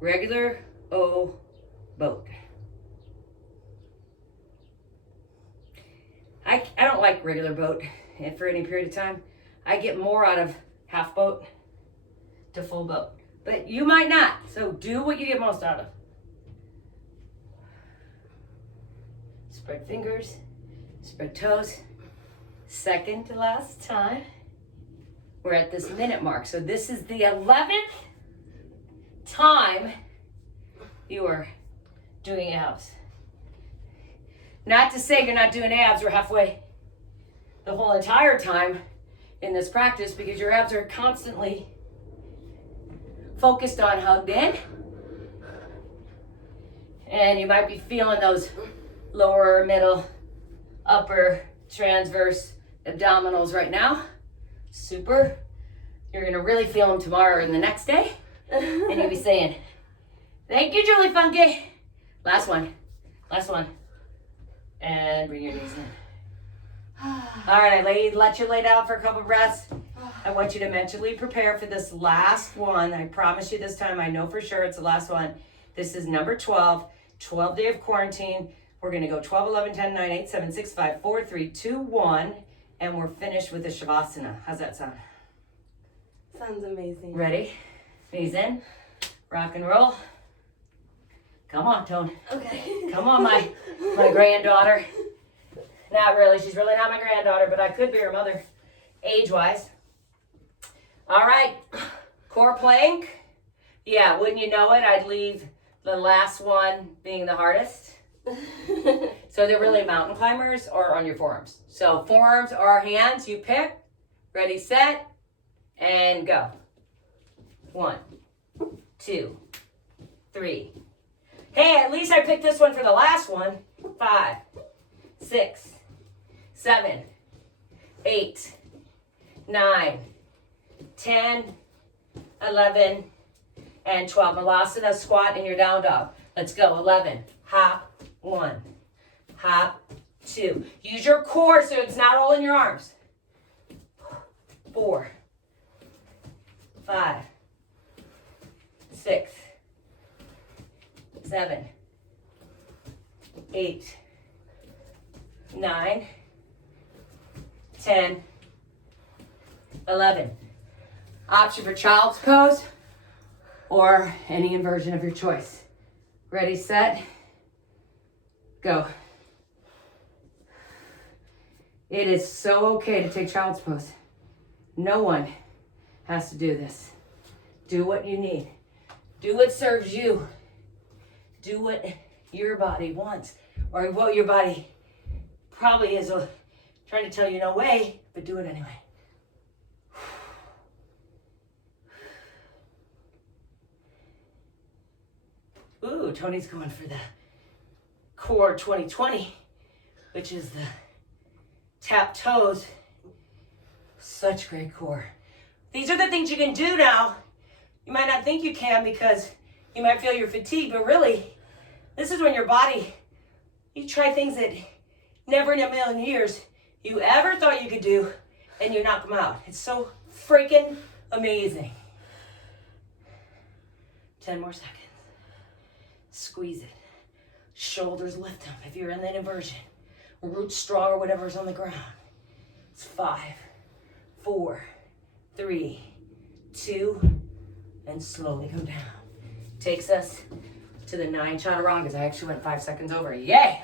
Regular O boat. I don't like regular boat for any period of time. I get more out of half boat to full boat. But you might not, so do what you get most out of. Spread fingers, spread toes. Second to last time. We're at this minute mark. So this is the 11th time you are doing abs. Not to say you're not doing abs, we're halfway the whole entire time in this practice because your abs are constantly focused on hugged in. And you might be feeling those lower, middle, upper, transverse abdominals right now. Super. You're gonna really feel them tomorrow and the next day. And you'll be saying, thank you, Julie Funke. Last one. Last one. And bring your knees in. All right, let you lay down for a couple breaths. I want you to mentally prepare for this last one. I promise you this time, I know for sure it's the last one. This is number 12, 12 day of quarantine. We're gonna go 12, 11, 10, 9, 8, 7, 6, 5, 4, 3, 2, 1, and we're finished with the Shavasana. How's that sound? Sounds amazing. Ready? Knees in, rock and roll. Come on, Tone. Okay. Come on, my granddaughter. Not really, she's really not my granddaughter, but I could be her mother, age-wise. All right, core plank. Yeah, wouldn't you know it, I'd leave the last one being the hardest. So they're really mountain climbers or on your forearms. So forearms or hands, you pick. Ready, set, and go. 1, 2, 3. Hey, at least I picked this one for the last one. 5, 6, 7, 8, 9, 10, 11, and 12. Malasana squat in your down dog. Let's go. 11. Hop. 1. Hop. 2. Use your core so it's not all in your arms. 4, 5, 6, 7, 8, 9, 10, 11. Option for child's pose or any inversion of your choice. Ready, set, go. It is so okay to take child's pose. No one has to do this. Do what you need. Do what serves you. Do what your body wants, or what your body probably is trying to tell you no way, but do it anyway. Ooh, Tony's going for the core 2020, which is the tap toes. Such great core. These are the things you can do now. You might not think you can because you might feel your fatigue, but really, this is when your body, you try things that never in a million years you ever thought you could do, and you knock them out. It's so freaking amazing. 10 more seconds. Squeeze it. Shoulders lift them if you're in that inversion. Root straw or whatever's on the ground. It's 5, 4, 3, 2, and slowly come down. Takes us to the 9 chaturangas. I actually went 5 seconds over. Yay!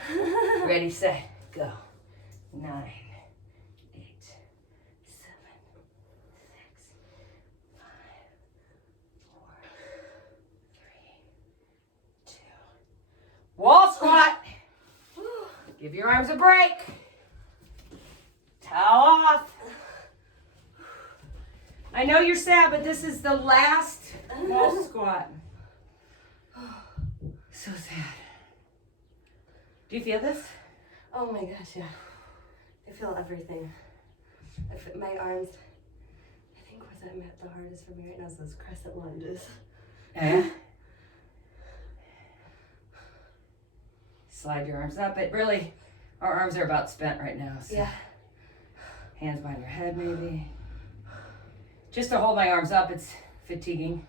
Ready, set, go. 9, 8, 7, 6, 5, 4, 3, 2. Wall squat. Give your arms a break. Towel off. I know you're sad, but this is the last wall squat. So sad. Do you feel this? Oh my gosh, yeah. I feel everything. My arms, I think what's at the hardest for me right now is those crescent lunges. Yeah. Slide your arms up, but really, our arms are about spent right now. So Yeah. hands behind your head, maybe. Just to hold my arms up, it's fatiguing.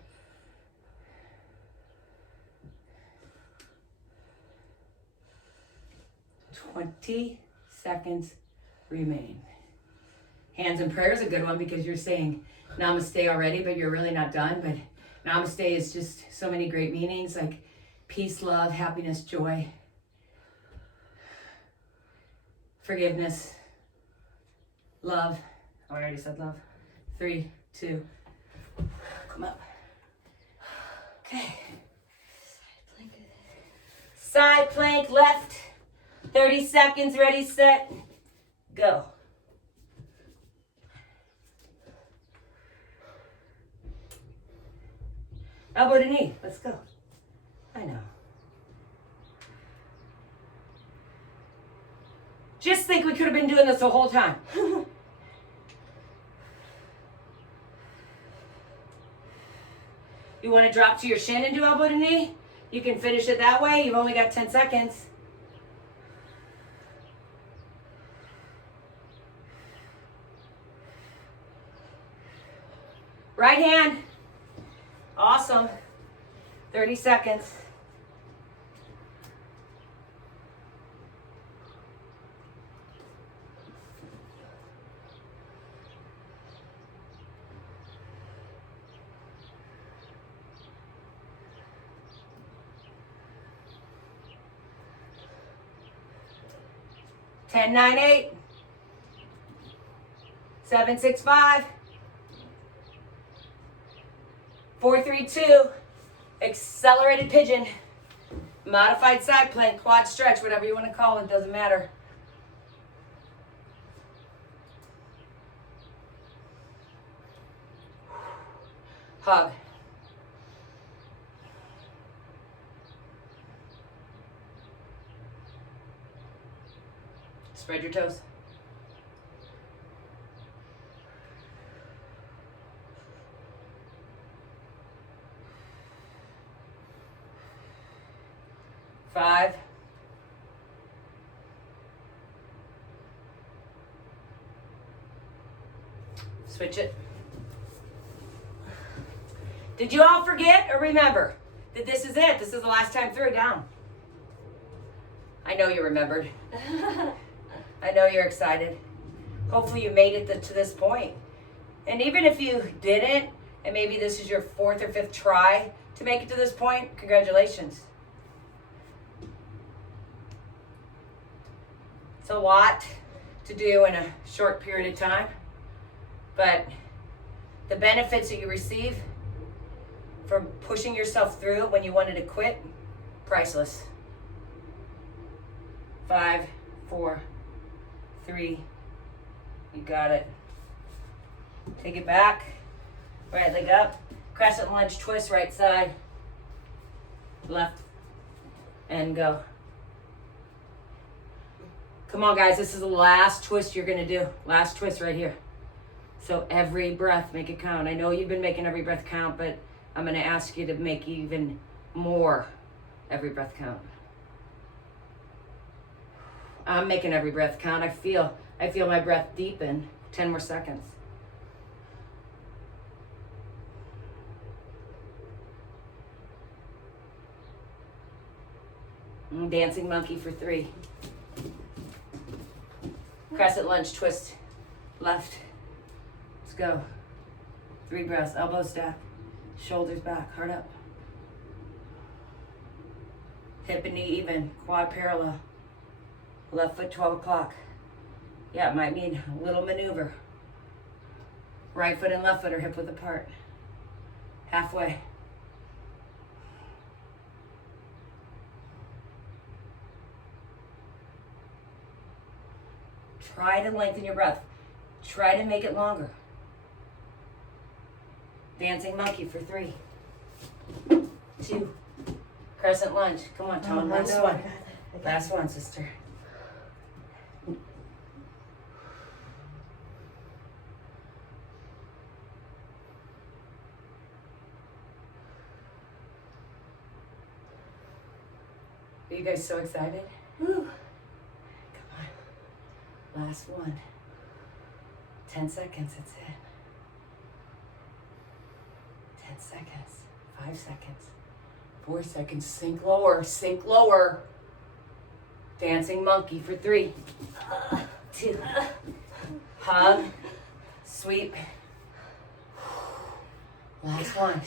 "20 seconds remain." Hands in prayer is a good one because you're saying namaste already, but you're really not done. But namaste is just so many great meanings like peace, love, happiness, joy, forgiveness, love. Oh, I already said love. 3, 2, come up. Okay. Side plank left. 30 seconds, ready, set, go. Elbow to knee, let's go. I know. Just think we could have been doing this the whole time. You want to drop to your shin and do elbow to knee? You can finish it that way. You've only got 10 seconds. Right hand. Awesome. 30 seconds. Ten, 9, 8. 7, 6, 5. 4, 3, 2. Accelerated pigeon. Modified side plank, quad stretch, whatever you want to call it, doesn't matter. Hug. Spread your toes. Five. Switch it. Did you all forget or remember that this is it? This is the last time through. Down. I know you remembered. I know you're excited. Hopefully you made it to this point. And even if you didn't, and maybe this is your 4th or 5th try to make it to this point, congratulations. It's a lot to do in a short period of time, but the benefits that you receive from pushing yourself through it when you wanted to quit, priceless. 5, 4, 3, you got it. Take it back, right leg up, crescent lunge twist, right side, left, and go. Come on guys, this is the last twist you're gonna do. Last twist right here. So every breath, make it count. I know you've been making every breath count, but I'm gonna ask you to make even more every breath count. I'm making every breath count. I feel my breath deepen. 10 more seconds. Dancing monkey for 3. Crescent lunge twist, left. Let's go. 3 breaths, elbows stack, shoulders back, heart up. Hip and knee even, quad parallel. Left foot 12 o'clock. Yeah, it might mean a little maneuver. Right foot and left foot are hip width apart. Halfway. Try to lengthen your breath. Try to make it longer. Dancing monkey for 3, 2, crescent lunge. Come on, Tom. Last one. Last one, sister. Are you guys so excited? Woo. Last one. 10 seconds, that's it. 10 seconds, 5 seconds, 4 seconds, sink lower, sink lower. Dancing monkey for 3, 2, hug, sweep. Last one.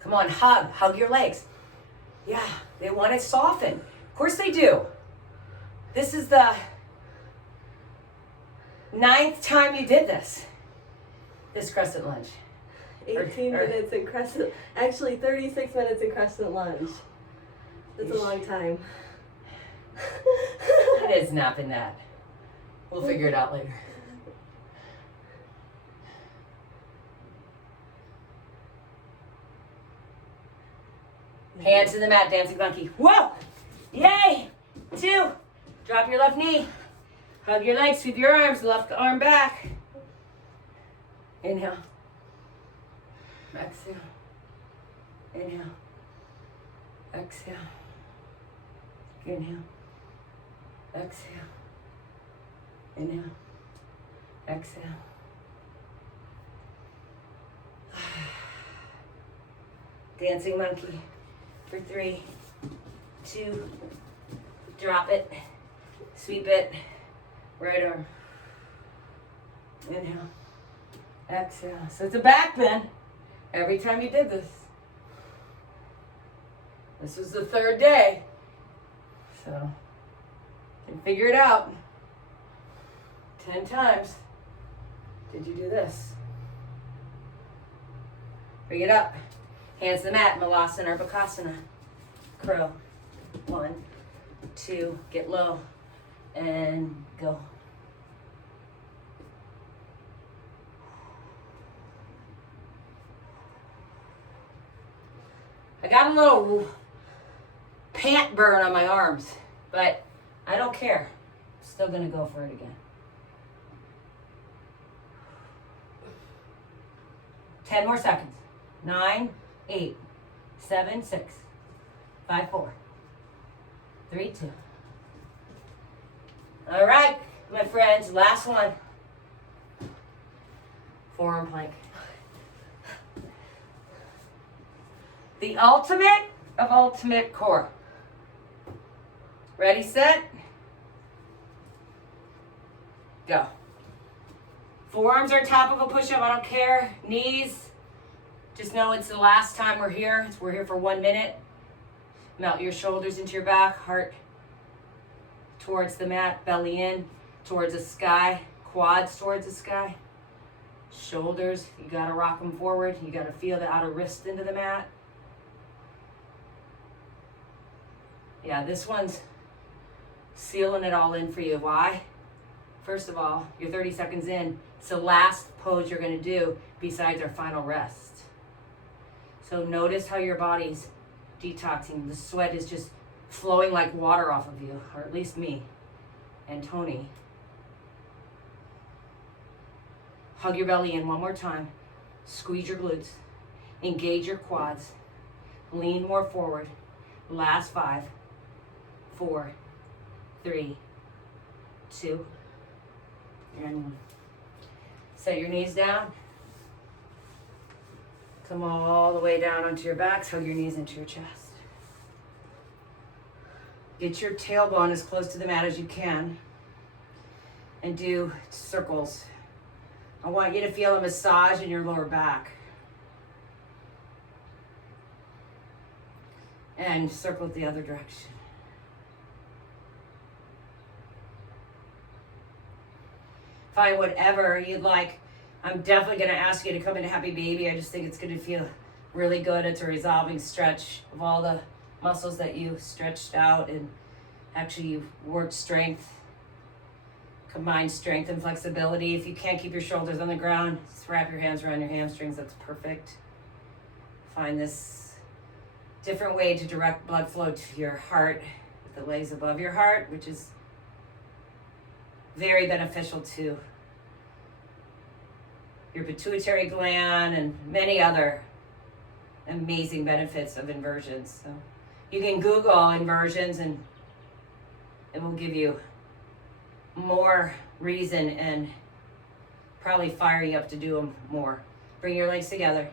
Come on, hug your legs. Yeah, they want to soften. Of course they do. This is the 9th time you did this crescent lunge. 18 minutes in crescent, actually 36 minutes in crescent lunge. That's a long time. It has not been that. We'll figure it out later. Hands to the mat, dancing monkey. Whoa! Yay! 2. Drop your left knee. Hug your legs, sweep your arms, left arm back. Inhale. Exhale. Inhale. Exhale. Inhale. Exhale. Inhale. Exhale. Dancing monkey for 3, 2, drop it, sweep it, right arm. Inhale, exhale. So it's a back bend every time you did this. This was the 3rd day, so you can figure it out. 10 times did you do this. Bring it up. Hands to the mat, Malasana or Bakasana. Crow. 1, 2, get low, and go. I got a little pant burn on my arms, but I don't care. Still gonna go for it again. 10 more seconds. 9, 8, 7, 6, 5, 4, 3, 2. All right, my friends, last one. Forearm plank. The ultimate of ultimate core. Ready, set, go. Forearms are top of a push-up, I don't care. Knees, just know it's the last time we're here. We're here for 1 minute. Melt your shoulders into your back, heart towards the mat, belly in, towards the sky, quads towards the sky. Shoulders, you gotta rock them forward. You gotta feel the outer wrist into the mat. Yeah, this one's sealing it all in for you. Why? First of all, you're 30 seconds in. It's the last pose you're gonna do besides our final rest. So notice how your body's detoxing. The sweat is just flowing like water off of you, or at least me and Tony. Hug your belly in one more time. Squeeze your glutes. Engage your quads. Lean more forward. Last 5, 4, 3, 2, and 1. Set your knees down. Come all the way down onto your backs. Hug your knees into your chest. Get your tailbone as close to the mat as you can. And do circles. I want you to feel a massage in your lower back. And circle the other direction. Find whatever you'd like. I'm definitely going to ask you to come into Happy Baby. I just think it's going to feel really good. It's a resolving stretch of all the muscles that you stretched out, and actually you've worked strength, combined strength and flexibility. If you can't keep your shoulders on the ground, just wrap your hands around your hamstrings. That's perfect. Find this different way to direct blood flow to your heart with the legs above your heart, which is very beneficial to your pituitary gland and many other amazing benefits of inversions. So you can Google inversions and it will give you more reason and probably fire you up to do them more. Bring your legs together.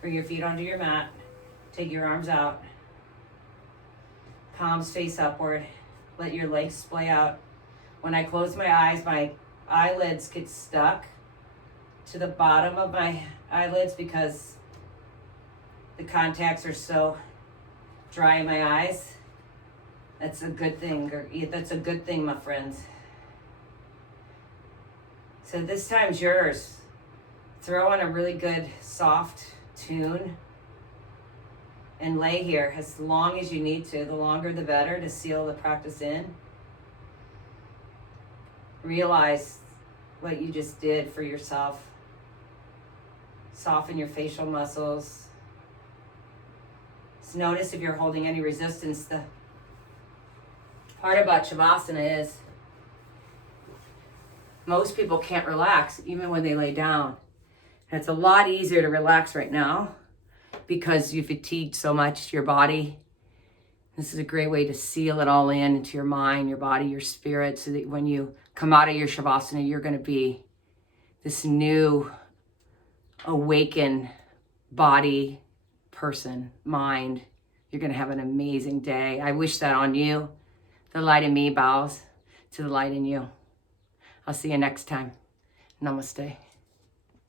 Bring your feet onto your mat. Take your arms out. Palms face upward. Let your legs splay out. When I close my eyes, my eyelids get stuck to the bottom of my eyelids because the contacts are so dry in my eyes. That's a good thing. That's a good thing, my friends. So this time's yours. Throw on a really good soft tune and lay here as long as you need to. The longer the better to seal the practice in. Realize what you just did for yourself. Soften your facial muscles. Just notice if you're holding any resistance. The part about Shavasana is most people can't relax even when they lay down. And it's a lot easier to relax right now because you fatigued so much your body. This is a great way to seal it all in into your mind, your body, your spirit, so that when you come out of your Shavasana, you're going to be this new, awakened body, person, mind. You're going to have an amazing day. I wish that on you. The light in me bows to the light in you. I'll see you next time. Namaste.